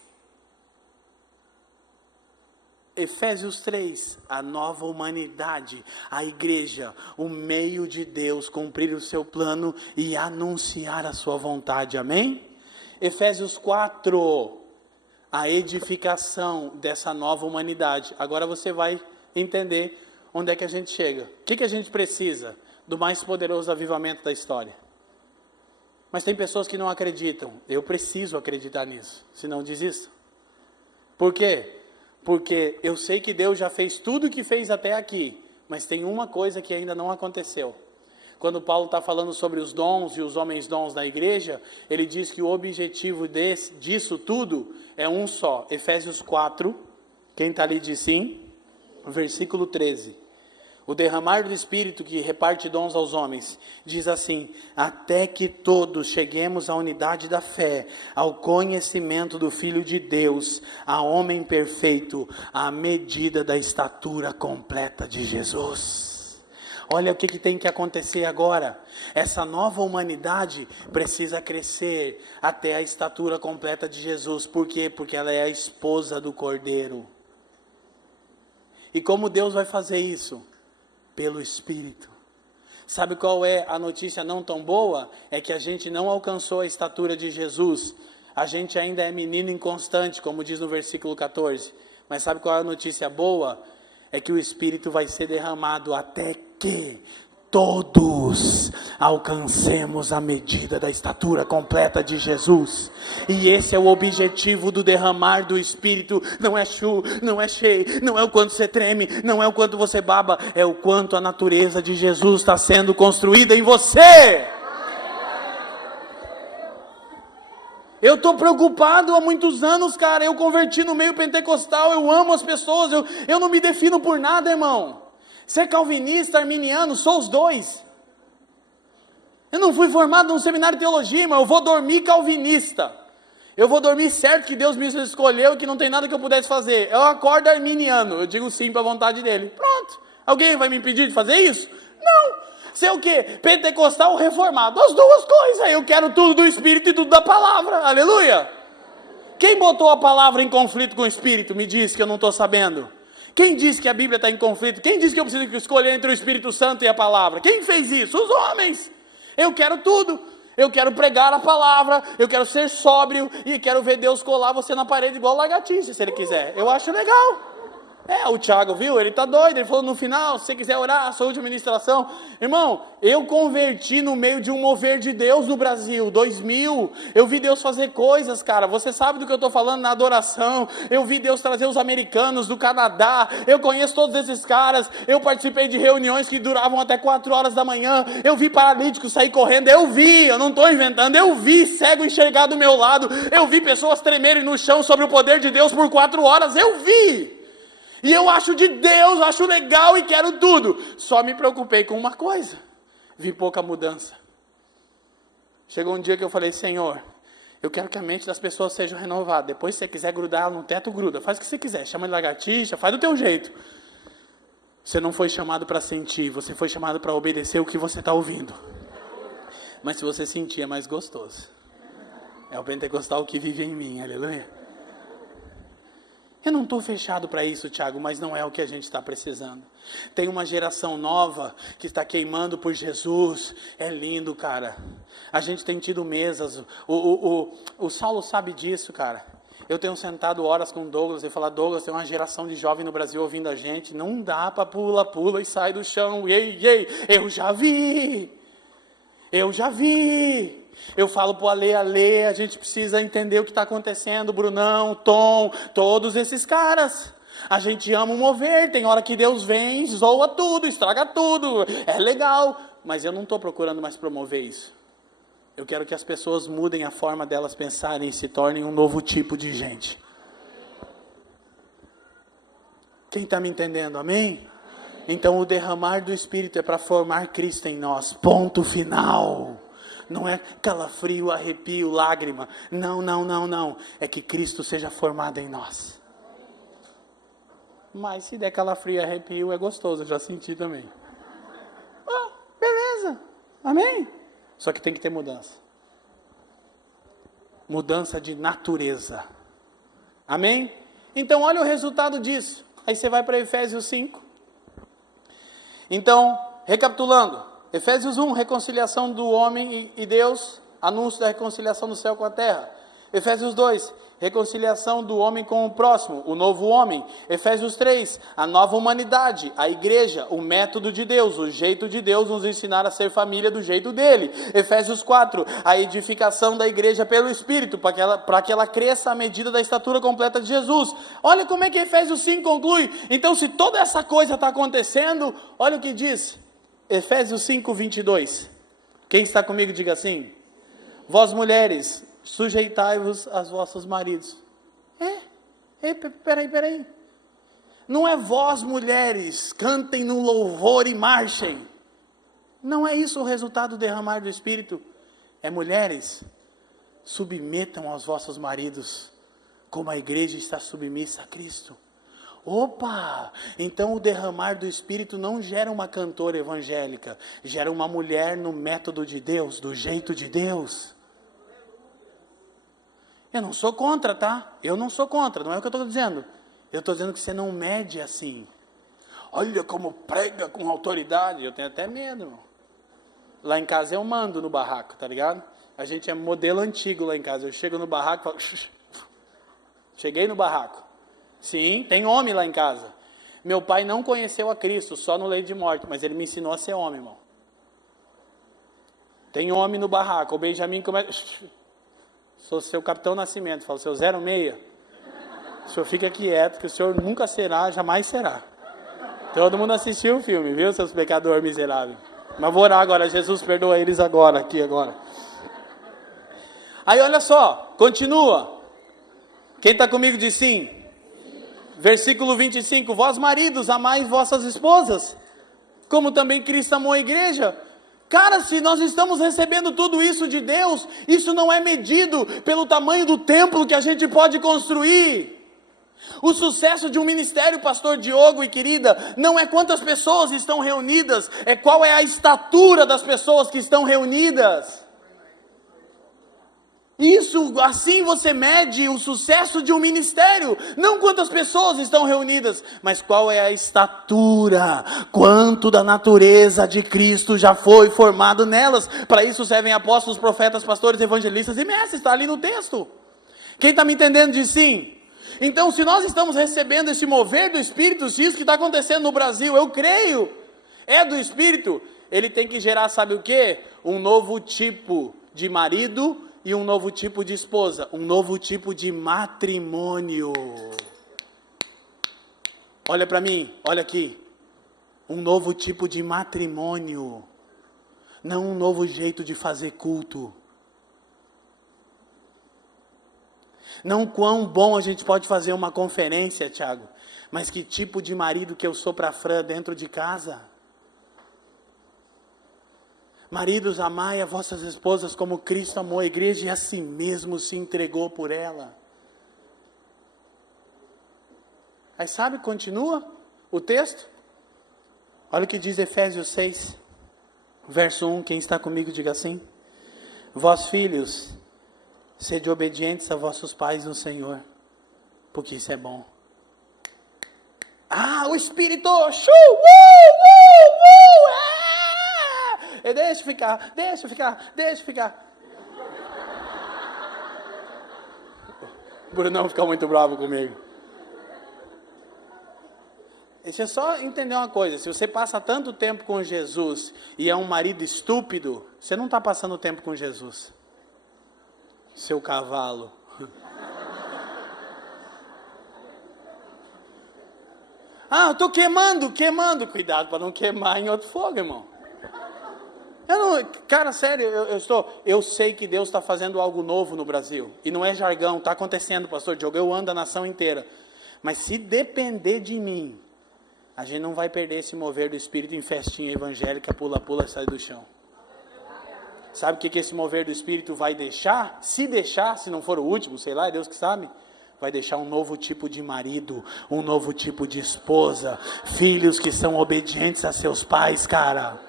Efésios 3, a nova humanidade, a igreja, o meio de Deus cumprir o seu plano e anunciar a sua vontade, amém? Efésios 4, a edificação dessa nova humanidade. Agora você vai entender onde é que a gente chega. O que a gente precisa? Do mais poderoso avivamento da história. Mas tem pessoas que não acreditam. Eu preciso acreditar nisso, senão desisto. Por quê? Porque eu sei que Deus já fez tudo o que fez até aqui, mas tem uma coisa que ainda não aconteceu. Quando Paulo está falando sobre os dons e os homens dons da igreja, ele diz que o objetivo disso tudo é um só. Efésios 4, quem está ali diz sim, versículo 13. O derramar do Espírito que reparte dons aos homens, diz assim, até que todos cheguemos à unidade da fé, ao conhecimento do Filho de Deus, a homem perfeito, à medida da estatura completa de Jesus. Olha o que tem que acontecer agora. Essa nova humanidade precisa crescer até a estatura completa de Jesus. Por quê? Porque ela é a esposa do Cordeiro. E como Deus vai fazer isso? Pelo Espírito. Sabe qual é a notícia não tão boa? É que a gente não alcançou a estatura de Jesus. A gente ainda é menino inconstante, como diz no versículo 14. Mas sabe qual é a notícia boa? É que o Espírito vai ser derramado até que todos alcancemos a medida da estatura completa de Jesus. E esse é o objetivo do derramar do Espírito. Não é chu, não é cheio, não é o quanto você treme, não é o quanto você baba, é o quanto a natureza de Jesus está sendo construída em você. Eu estou preocupado há muitos anos, cara. Eu converti no meio pentecostal, eu amo as pessoas, eu não me defino por nada, irmão. Ser calvinista, arminiano, sou os dois. Eu não fui formado num seminário de teologia, irmão. Eu vou dormir calvinista. Eu vou dormir certo que Deus me escolheu e que não tem nada que eu pudesse fazer. Eu acordo arminiano, eu digo sim para a vontade dele. Pronto. Alguém vai me impedir de fazer isso? Não. Você é o quê? Pentecostal ou reformado? As duas coisas. Eu quero tudo do Espírito e tudo da palavra. Aleluia. Quem botou a palavra em conflito com o Espírito? Me diz que eu não estou sabendo. Quem disse que a Bíblia está em conflito? Quem disse que eu preciso escolher entre o Espírito Santo e a palavra? Quem fez isso? Os homens. Eu quero tudo. Eu quero pregar a palavra, eu quero ser sóbrio e quero ver Deus colar você na parede igual lagartixa, se Ele quiser. Eu acho legal. O Thiago viu, ele tá doido, ele falou no final, se você quiser orar, a sua última ministração. Irmão, eu converti no meio de um mover de Deus no Brasil, 2000, eu vi Deus fazer coisas, cara, você sabe do que eu estou falando na adoração, eu vi Deus trazer os americanos do Canadá, eu conheço todos esses caras, eu participei de reuniões que duravam até 4 horas da manhã, eu vi paralíticos sair correndo, eu não estou inventando, eu vi cego enxergar do meu lado, eu vi pessoas tremerem no chão sobre o poder de Deus por 4 horas, eu vi. E eu acho de Deus, acho legal e quero tudo. Só me preocupei com uma coisa. Vi pouca mudança. Chegou um dia que eu falei, Senhor, eu quero que a mente das pessoas seja renovada. Depois, se você quiser grudar no teto, gruda. Faz o que você quiser. Chama de lagartixa, faz do teu jeito. Você não foi chamado para sentir. Você foi chamado para obedecer o que você está ouvindo. Mas se você sentir, é mais gostoso. É o pentecostal que vive em mim. Aleluia. Eu não estou fechado para isso, Tiago, mas não é o que a gente está precisando. Tem uma geração nova que está queimando por Jesus. É lindo, cara. A gente tem tido mesas. O Saulo sabe disso, cara. Eu tenho sentado horas com o Douglas e falar, Douglas, tem uma geração de jovem no Brasil ouvindo a gente. Não dá para pula e sai do chão. Ei, eu já vi. Eu falo pro Ale, a gente precisa entender o que está acontecendo, Brunão, Tom, todos esses caras. A gente ama o mover, tem hora que Deus vem, zoa tudo, estraga tudo, é legal. Mas eu não estou procurando mais promover isso. Eu quero que as pessoas mudem a forma delas pensarem e se tornem um novo tipo de gente. Quem está me entendendo, amém? Então o derramar do Espírito é para formar Cristo em nós, ponto final. Não é calafrio, arrepio, lágrima. Não. É que Cristo seja formado em nós. Mas se der calafrio e arrepio, é gostoso, eu já senti também. Beleza, amém? Só que tem que ter mudança. Mudança de natureza. Amém? Então olha o resultado disso. Aí você vai para Efésios 5. Então, recapitulando. Efésios 1, reconciliação do homem e Deus, anúncio da reconciliação do céu com a terra. Efésios 2, reconciliação do homem com o próximo, o novo homem. Efésios 3, a nova humanidade, a igreja, o método de Deus, o jeito de Deus nos ensinar a ser família do jeito dele. Efésios 4, a edificação da igreja pelo Espírito, para que ela cresça à medida da estatura completa de Jesus. Olha como é que Efésios 5 conclui. Então, se toda essa coisa está acontecendo, olha o que diz. Efésios 5, 22. Quem está comigo, diga assim. Vós mulheres, sujeitai-vos aos vossos maridos. Peraí. Não é vós mulheres, cantem no louvor e marchem. Não é isso o resultado do derramar do Espírito. É mulheres, submetam aos vossos maridos, como a igreja está submissa a Cristo. Opa! Então o derramar do Espírito não gera uma cantora evangélica, gera uma mulher no método de Deus, do jeito de Deus. Eu não sou contra, tá? Eu não sou contra, não é o que eu estou dizendo. Eu estou dizendo que você não mede assim. Olha como prega com autoridade. Eu tenho até medo, irmão. Lá em casa eu mando no barraco, tá ligado? A gente é modelo antigo lá em casa. Eu chego no barraco e falo... Cheguei no barraco. Sim, tem homem lá em casa. Meu pai não conheceu a Cristo, só no leito de morte, mas ele me ensinou a ser homem, irmão. Tem homem no barraco. O Benjamin começa... Sou seu capitão Nascimento. Falo, seu 06. O senhor fica quieto, que o senhor nunca será, jamais será. Todo mundo assistiu o filme, viu, seus pecadores miseráveis? Mas vou orar agora, Jesus perdoa eles agora, aqui agora. Aí olha só, continua. Quem está comigo diz sim. Versículo 25, vós maridos, amai vossas esposas, como também Cristo amou a igreja. Cara, se nós estamos recebendo tudo isso de Deus, isso não é medido pelo tamanho do templo que a gente pode construir. O sucesso de um ministério, pastor Diogo e querida, não é quantas pessoas estão reunidas, é qual é a estatura das pessoas que estão reunidas. Isso, assim você mede o sucesso de um ministério, não quantas pessoas estão reunidas, mas qual é a estatura, quanto da natureza de Cristo já foi formado nelas. Para isso servem apóstolos, profetas, pastores, evangelistas e mestres, está ali no texto. Quem está me entendendo diz sim? Então, se nós estamos recebendo esse mover do Espírito, se isso que está acontecendo no Brasil, eu creio, é do Espírito, ele tem que gerar, sabe o quê? Um novo tipo de marido e um novo tipo de esposa, um novo tipo de matrimônio. Olha para mim, olha aqui. Um novo tipo de matrimônio. Não um novo jeito de fazer culto. Não quão bom a gente pode fazer uma conferência, Tiago, mas que tipo de marido que eu sou para a Fran dentro de casa. Maridos, amai a vossas esposas como Cristo amou a igreja e a si mesmo se entregou por ela. Aí sabe, continua o texto. Olha o que diz Efésios 6, verso 1, quem está comigo diga assim. Vós filhos, sede obedientes a vossos pais no Senhor, porque isso é bom. O Espírito, deixa ficar. Por não ficar muito bravo comigo. Deixa eu só entender uma coisa, se você passa tanto tempo com Jesus e é um marido estúpido, você não está passando tempo com Jesus. Seu cavalo. Eu estou queimando. Cuidado para não queimar em outro fogo, irmão. Cara, sério, eu sei que Deus está fazendo algo novo no Brasil. E não é jargão, está acontecendo, pastor Diogo, eu ando a nação inteira. Mas se depender de mim, a gente não vai perder esse mover do Espírito em festinha evangélica, pula, sai do chão. Sabe o que esse mover do Espírito vai deixar? Se não for o último, sei lá, é Deus que sabe. Vai deixar um novo tipo de marido, um novo tipo de esposa, filhos que são obedientes a seus pais, cara.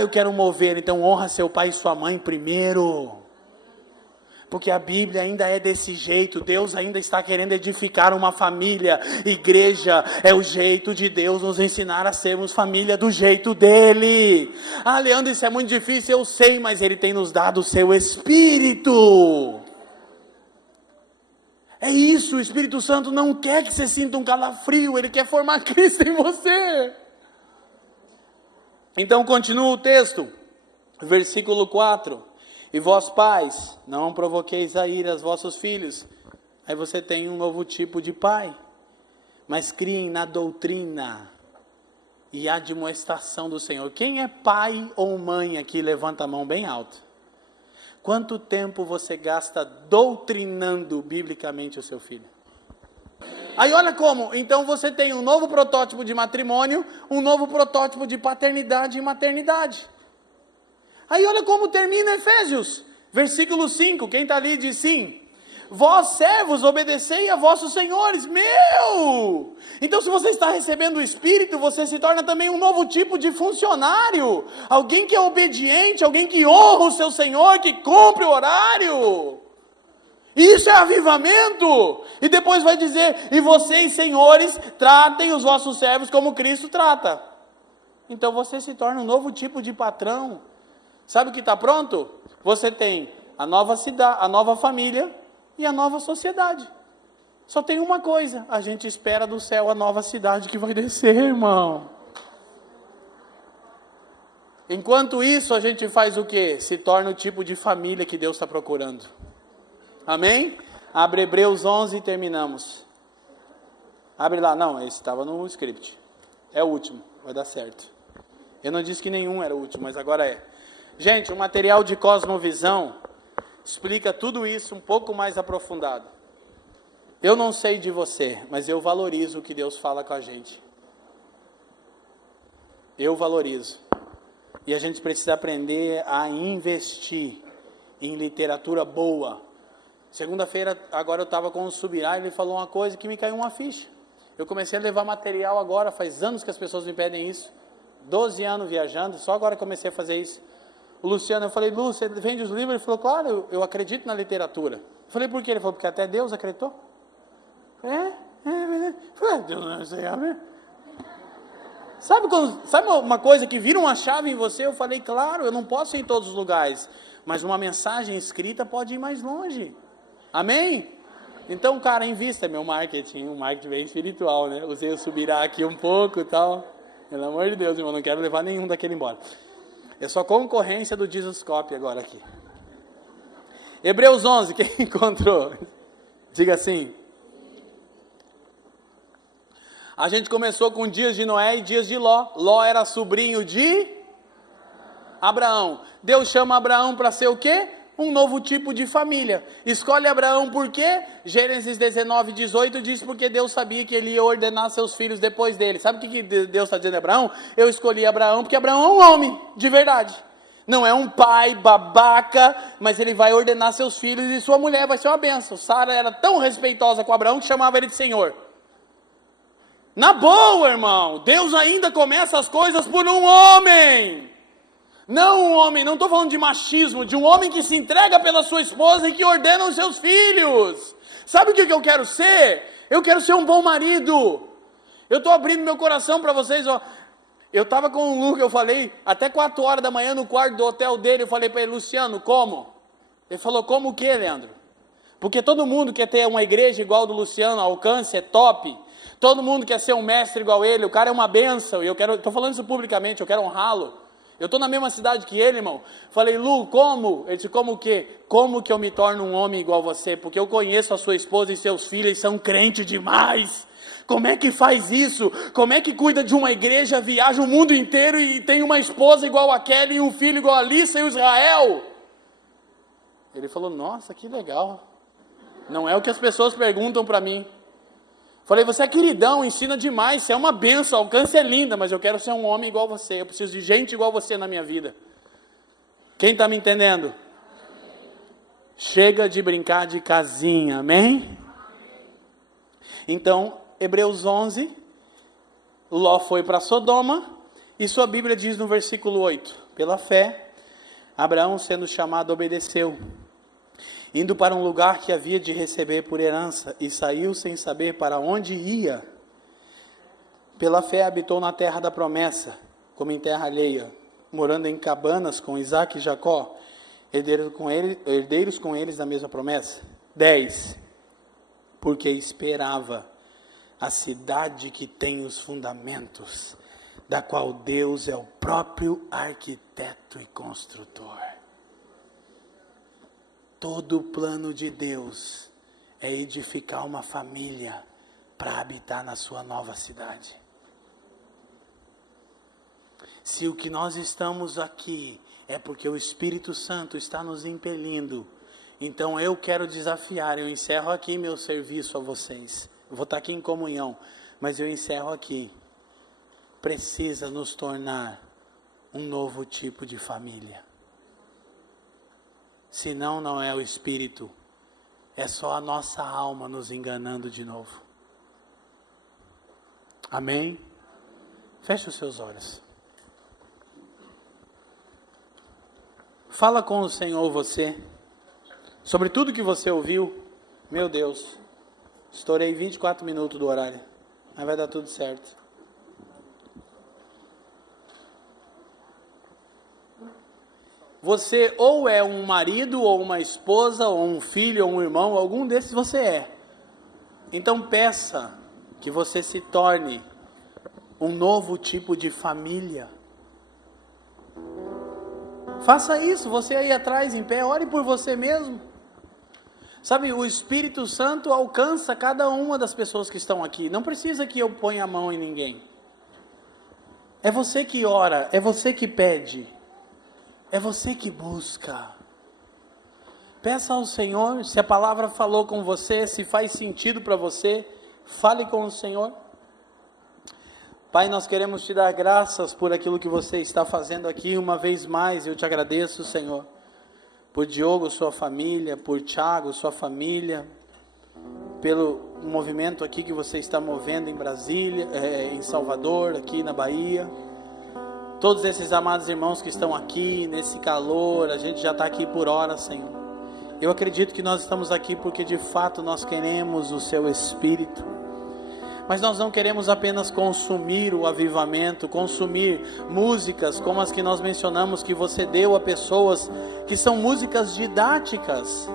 Eu quero mover, então honra seu pai e sua mãe primeiro. Porque a Bíblia ainda é desse jeito, Deus ainda está querendo edificar uma família. Igreja é o jeito de Deus nos ensinar a sermos família do jeito dele. Leandro, isso é muito difícil, eu sei, mas ele tem nos dado o seu Espírito. É isso, o Espírito Santo não quer que você sinta um calafrio, ele quer formar Cristo em você. Então continua o texto, versículo 4. E vós pais, não provoqueis a ira aos vossos filhos. Aí você tem um novo tipo de pai. Mas criem na doutrina e admoestação do Senhor. Quem é pai ou mãe aqui? Levanta a mão bem alto. Quanto tempo você gasta doutrinando biblicamente o seu filho? Aí olha como, então você tem um novo protótipo de matrimônio, um novo protótipo de paternidade e maternidade. Aí olha como termina Efésios, versículo 5, quem está ali diz sim. Vós servos, obedecei a vossos senhores, Então se você está recebendo o Espírito, você se torna também um novo tipo de funcionário. Alguém que é obediente, alguém que honra o seu Senhor, que cumpre o horário. Isso é avivamento. E depois vai dizer, e vocês senhores, tratem os vossos servos como Cristo trata. Então você se torna um novo tipo de patrão. Sabe o que está pronto? Você tem a nova cidade, a nova família e a nova sociedade. Só tem uma coisa, a gente espera do céu a nova cidade que vai descer, irmão. Enquanto isso, a gente faz o quê? Se torna o tipo de família que Deus está procurando. Amém? Abre Hebreus 11 e terminamos. Abre lá, não, esse estava no script. É o último, vai dar certo. Eu não disse que nenhum era o último, mas agora é. Gente, o material de Cosmovisão explica tudo isso um pouco mais aprofundado. Eu não sei de você, mas eu valorizo o que Deus fala com a gente. Eu valorizo. E a gente precisa aprender a investir em literatura boa. Segunda-feira, agora eu estava com o Subirá, ele falou uma coisa que me caiu uma ficha. Eu comecei a levar material agora, faz anos que as pessoas me pedem isso. 12 anos viajando, só agora comecei a fazer isso. O Luciano, eu falei, Lu, você vende os livros? Ele falou, claro, eu acredito na literatura. Eu falei, por quê? Ele falou, porque até Deus acreditou. Deus não sei, sabe uma coisa que vira uma chave em você? Eu falei, claro, eu não posso ir em todos os lugares, mas uma mensagem escrita pode ir mais longe. Amém? Então, cara, invista meu marketing, um marketing bem espiritual, né? Usei o Subirá aqui um pouco e tal. Pelo amor de Deus, irmão, não quero levar nenhum daquele embora. É só concorrência do Jesus Copy agora aqui. Hebreus 11, quem encontrou? Diga assim. A gente começou com dias de Noé e dias de Ló. Ló era sobrinho de Abraão. Deus chama Abraão para ser o quê? Um novo tipo de família. Escolhe Abraão por quê? Gênesis 19, 18 diz porque Deus sabia que ele ia ordenar seus filhos depois dele. Sabe o que Deus está dizendo a Abraão? Eu escolhi Abraão porque Abraão é um homem, de verdade. Não é um pai babaca, mas ele vai ordenar seus filhos e sua mulher vai ser uma bênção. Sara era tão respeitosa com Abraão que chamava ele de Senhor. Na boa, irmão, Deus ainda começa as coisas por um homem. Não um homem, não estou falando de machismo, de um homem que se entrega pela sua esposa e que ordena os seus filhos. Sabe o que eu quero ser? Eu quero ser um bom marido. Eu estou abrindo meu coração para vocês, ó. Eu estava com o Luca, eu falei, até 4 horas da manhã no quarto do hotel dele, eu falei para ele, Luciano, como? Ele falou, como o quê, Leandro? Porque todo mundo quer ter uma igreja igual do Luciano, alcance, é top. Todo mundo quer ser um mestre igual ele, o cara é uma bênção, e eu estou falando isso publicamente, eu quero honrá-lo. Eu estou na mesma cidade que ele, irmão. Falei, Lu, como? Ele disse, como o quê? Como que eu me torno um homem igual você? Porque eu conheço a sua esposa e seus filhos, eles são crentes demais. Como é que faz isso? Como é que cuida de uma igreja, viaja o mundo inteiro e tem uma esposa igual a Kelly e um filho igual a Alissa e o Israel? Ele falou, nossa, que legal. Não é o que as pessoas perguntam para mim. Falei, você é queridão, ensina demais, você é uma benção, alcance é linda, mas eu quero ser um homem igual você, eu preciso de gente igual você na minha vida. Quem está me entendendo? Chega de brincar de casinha, amém? Então, Hebreus 11, Ló foi para Sodoma, e sua Bíblia diz no versículo 8, pela fé, Abraão sendo chamado obedeceu, indo para um lugar que havia de receber por herança, e saiu sem saber para onde ia. Pela fé habitou na terra da promessa, como em terra alheia, morando em cabanas com Isaque e Jacó, herdeiros com eles da mesma promessa. 10. Porque esperava a cidade que tem os fundamentos, da qual Deus é o próprio arquiteto e construtor. Todo o plano de Deus é edificar uma família para habitar na sua nova cidade. Se o que nós estamos aqui é porque o Espírito Santo está nos impelindo, então eu quero desafiar, eu encerro aqui meu serviço a vocês. Eu vou estar aqui em comunhão, mas eu encerro aqui. Precisa nos tornar um novo tipo de família. Senão não é o Espírito, é só a nossa alma nos enganando de novo. Amém? Feche os seus olhos. Fala com o Senhor você, sobre tudo que você ouviu. Meu Deus, estourei 24 minutos do horário, mas vai dar tudo certo. Você ou é um marido, ou uma esposa, ou um filho, ou um irmão, algum desses você é. Então peça que você se torne um novo tipo de família. Faça isso, você aí atrás em pé, ore por você mesmo. Sabe, o Espírito Santo alcança cada uma das pessoas que estão aqui. Não precisa que eu ponha a mão em ninguém. É você que ora, é você que pede. É você que busca. Peça ao Senhor, se a palavra falou com você, se faz sentido para você, fale com o Senhor. Pai, nós queremos te dar graças por aquilo que você está fazendo aqui. Uma vez mais, eu te agradeço, Senhor, por Diogo, sua família, por Thiago, sua família, pelo movimento aqui que você está movendo em Brasília, em Salvador, aqui na Bahia. Todos esses amados irmãos que estão aqui, nesse calor, a gente já está aqui por horas, Senhor. Eu acredito que nós estamos aqui porque de fato nós queremos o Seu Espírito. Mas nós não queremos apenas consumir o avivamento, consumir músicas como as que nós mencionamos, que você deu a pessoas, que são músicas didáticas.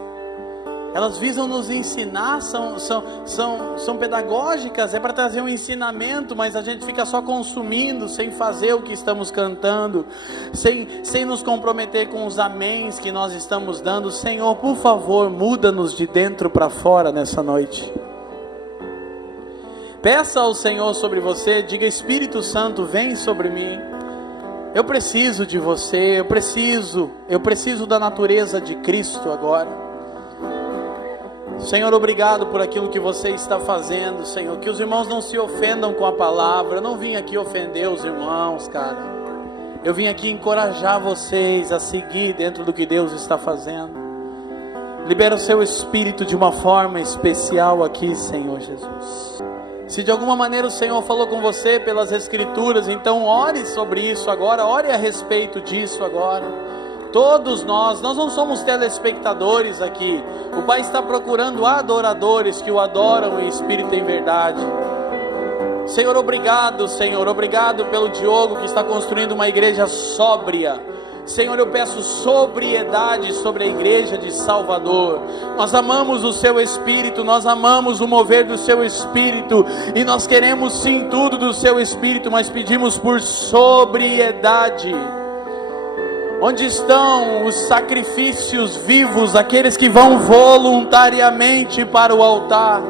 Elas visam nos ensinar, são pedagógicas, é para trazer um ensinamento, mas a gente fica só consumindo, sem fazer o que estamos cantando, sem nos comprometer com os améns que nós estamos dando. Senhor, por favor, muda-nos de dentro para fora nessa noite. Peça ao Senhor sobre você, diga: Espírito Santo, vem sobre mim. Eu preciso de você, eu preciso da natureza de Cristo agora. Senhor, obrigado por aquilo que você está fazendo, Senhor. Que os irmãos não se ofendam com a palavra. Eu não vim aqui ofender os irmãos, cara. Eu vim aqui encorajar vocês a seguir dentro do que Deus está fazendo. Libera o seu Espírito de uma forma especial aqui, Senhor Jesus. Se de alguma maneira o Senhor falou com você pelas Escrituras, então ore sobre isso agora, ore a respeito disso agora. Todos nós não somos telespectadores aqui. O Pai está procurando adoradores que o adoram em espírito e em verdade. Senhor, obrigado pelo Diogo que está construindo uma igreja sóbria. Senhor, eu peço sobriedade sobre a igreja de Salvador. Nós amamos o Seu Espírito, nós amamos o mover do Seu Espírito, e nós queremos sim tudo do Seu Espírito, mas pedimos por sobriedade. Onde estão os sacrifícios vivos, aqueles que vão voluntariamente para o altar?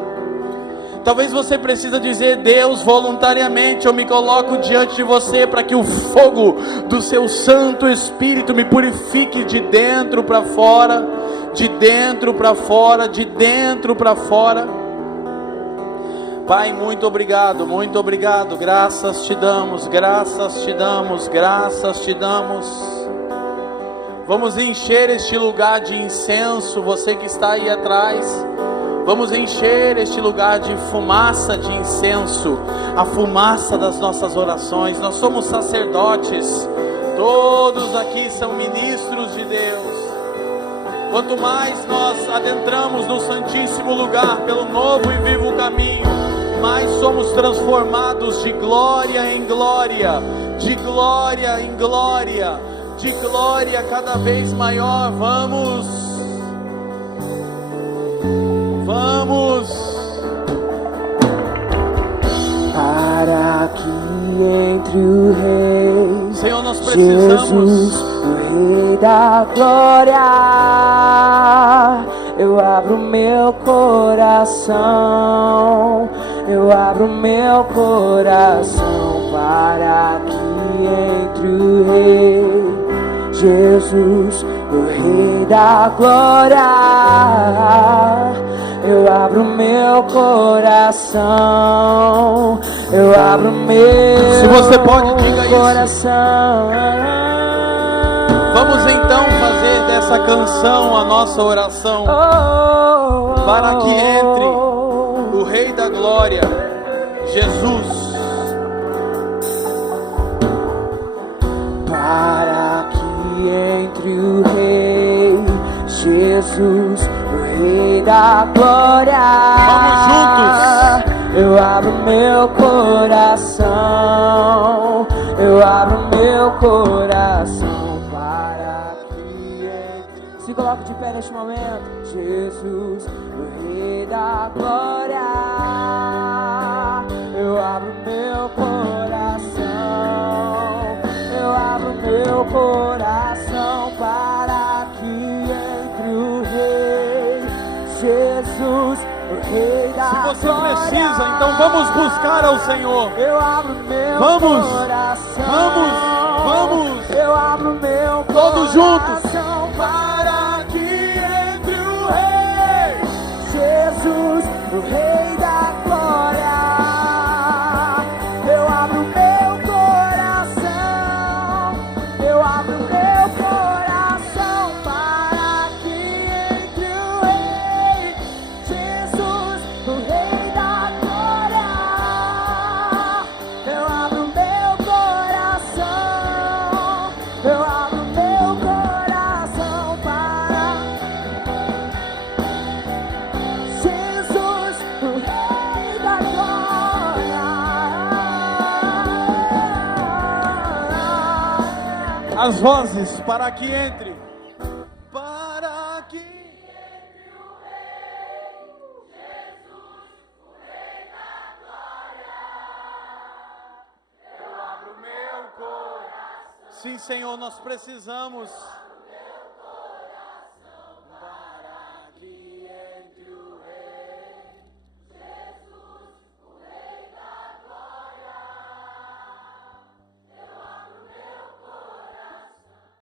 Talvez você precisa dizer: Deus, voluntariamente eu me coloco diante de você, para que o fogo do Seu Santo Espírito me purifique de dentro para fora, de dentro para fora, de dentro para fora. Pai, muito obrigado, graças te damos, graças te damos, graças te damos. Vamos encher este lugar de incenso, você que está aí atrás. Vamos encher este lugar de fumaça de incenso, a fumaça das nossas orações. Nós somos sacerdotes, todos aqui são ministros de Deus. Quanto mais nós adentramos no Santíssimo Lugar pelo novo e vivo caminho, mais somos transformados de glória em glória, de glória em glória, de glória cada vez maior. Vamos. Para que entre o Rei, Senhor, nós precisamos. Jesus, o Rei da glória. Eu abro meu coração, eu abro meu coração para que entre o Rei, Jesus, o Rei da glória. Eu abro meu coração, eu abro meu Se você pode, diga coração. Vamos então fazer dessa canção a nossa oração, para que entre o Rei da Glória, Jesus. Para que entre o Rei, Jesus, o Rei da glória. Vamos juntos. Eu abro meu coração, eu abro meu coração para que entre. Se coloque de pé neste momento. Jesus, o Rei da glória. Eu abro meu coração, eu abro meu coração para que entre o Rei, Jesus, o Rei da glória. Se você precisa, então vamos buscar ao Senhor. Eu abro meu Vamos, coração, vamos. Eu abro meu Todos juntos. coração para que entre o Rei, Jesus, o Rei da glória. Eu abro meu coração, eu abro meu coração para que entre o Rei, Jesus, o Rei da glória. Eu abro meu coração, eu abro meu coração para Jesus, o Rei da glória. As vozes, para que entre. Para que entre o Rei, Jesus, o Rei da glória. Eu abro meu coração. Sim, Senhor, nós precisamos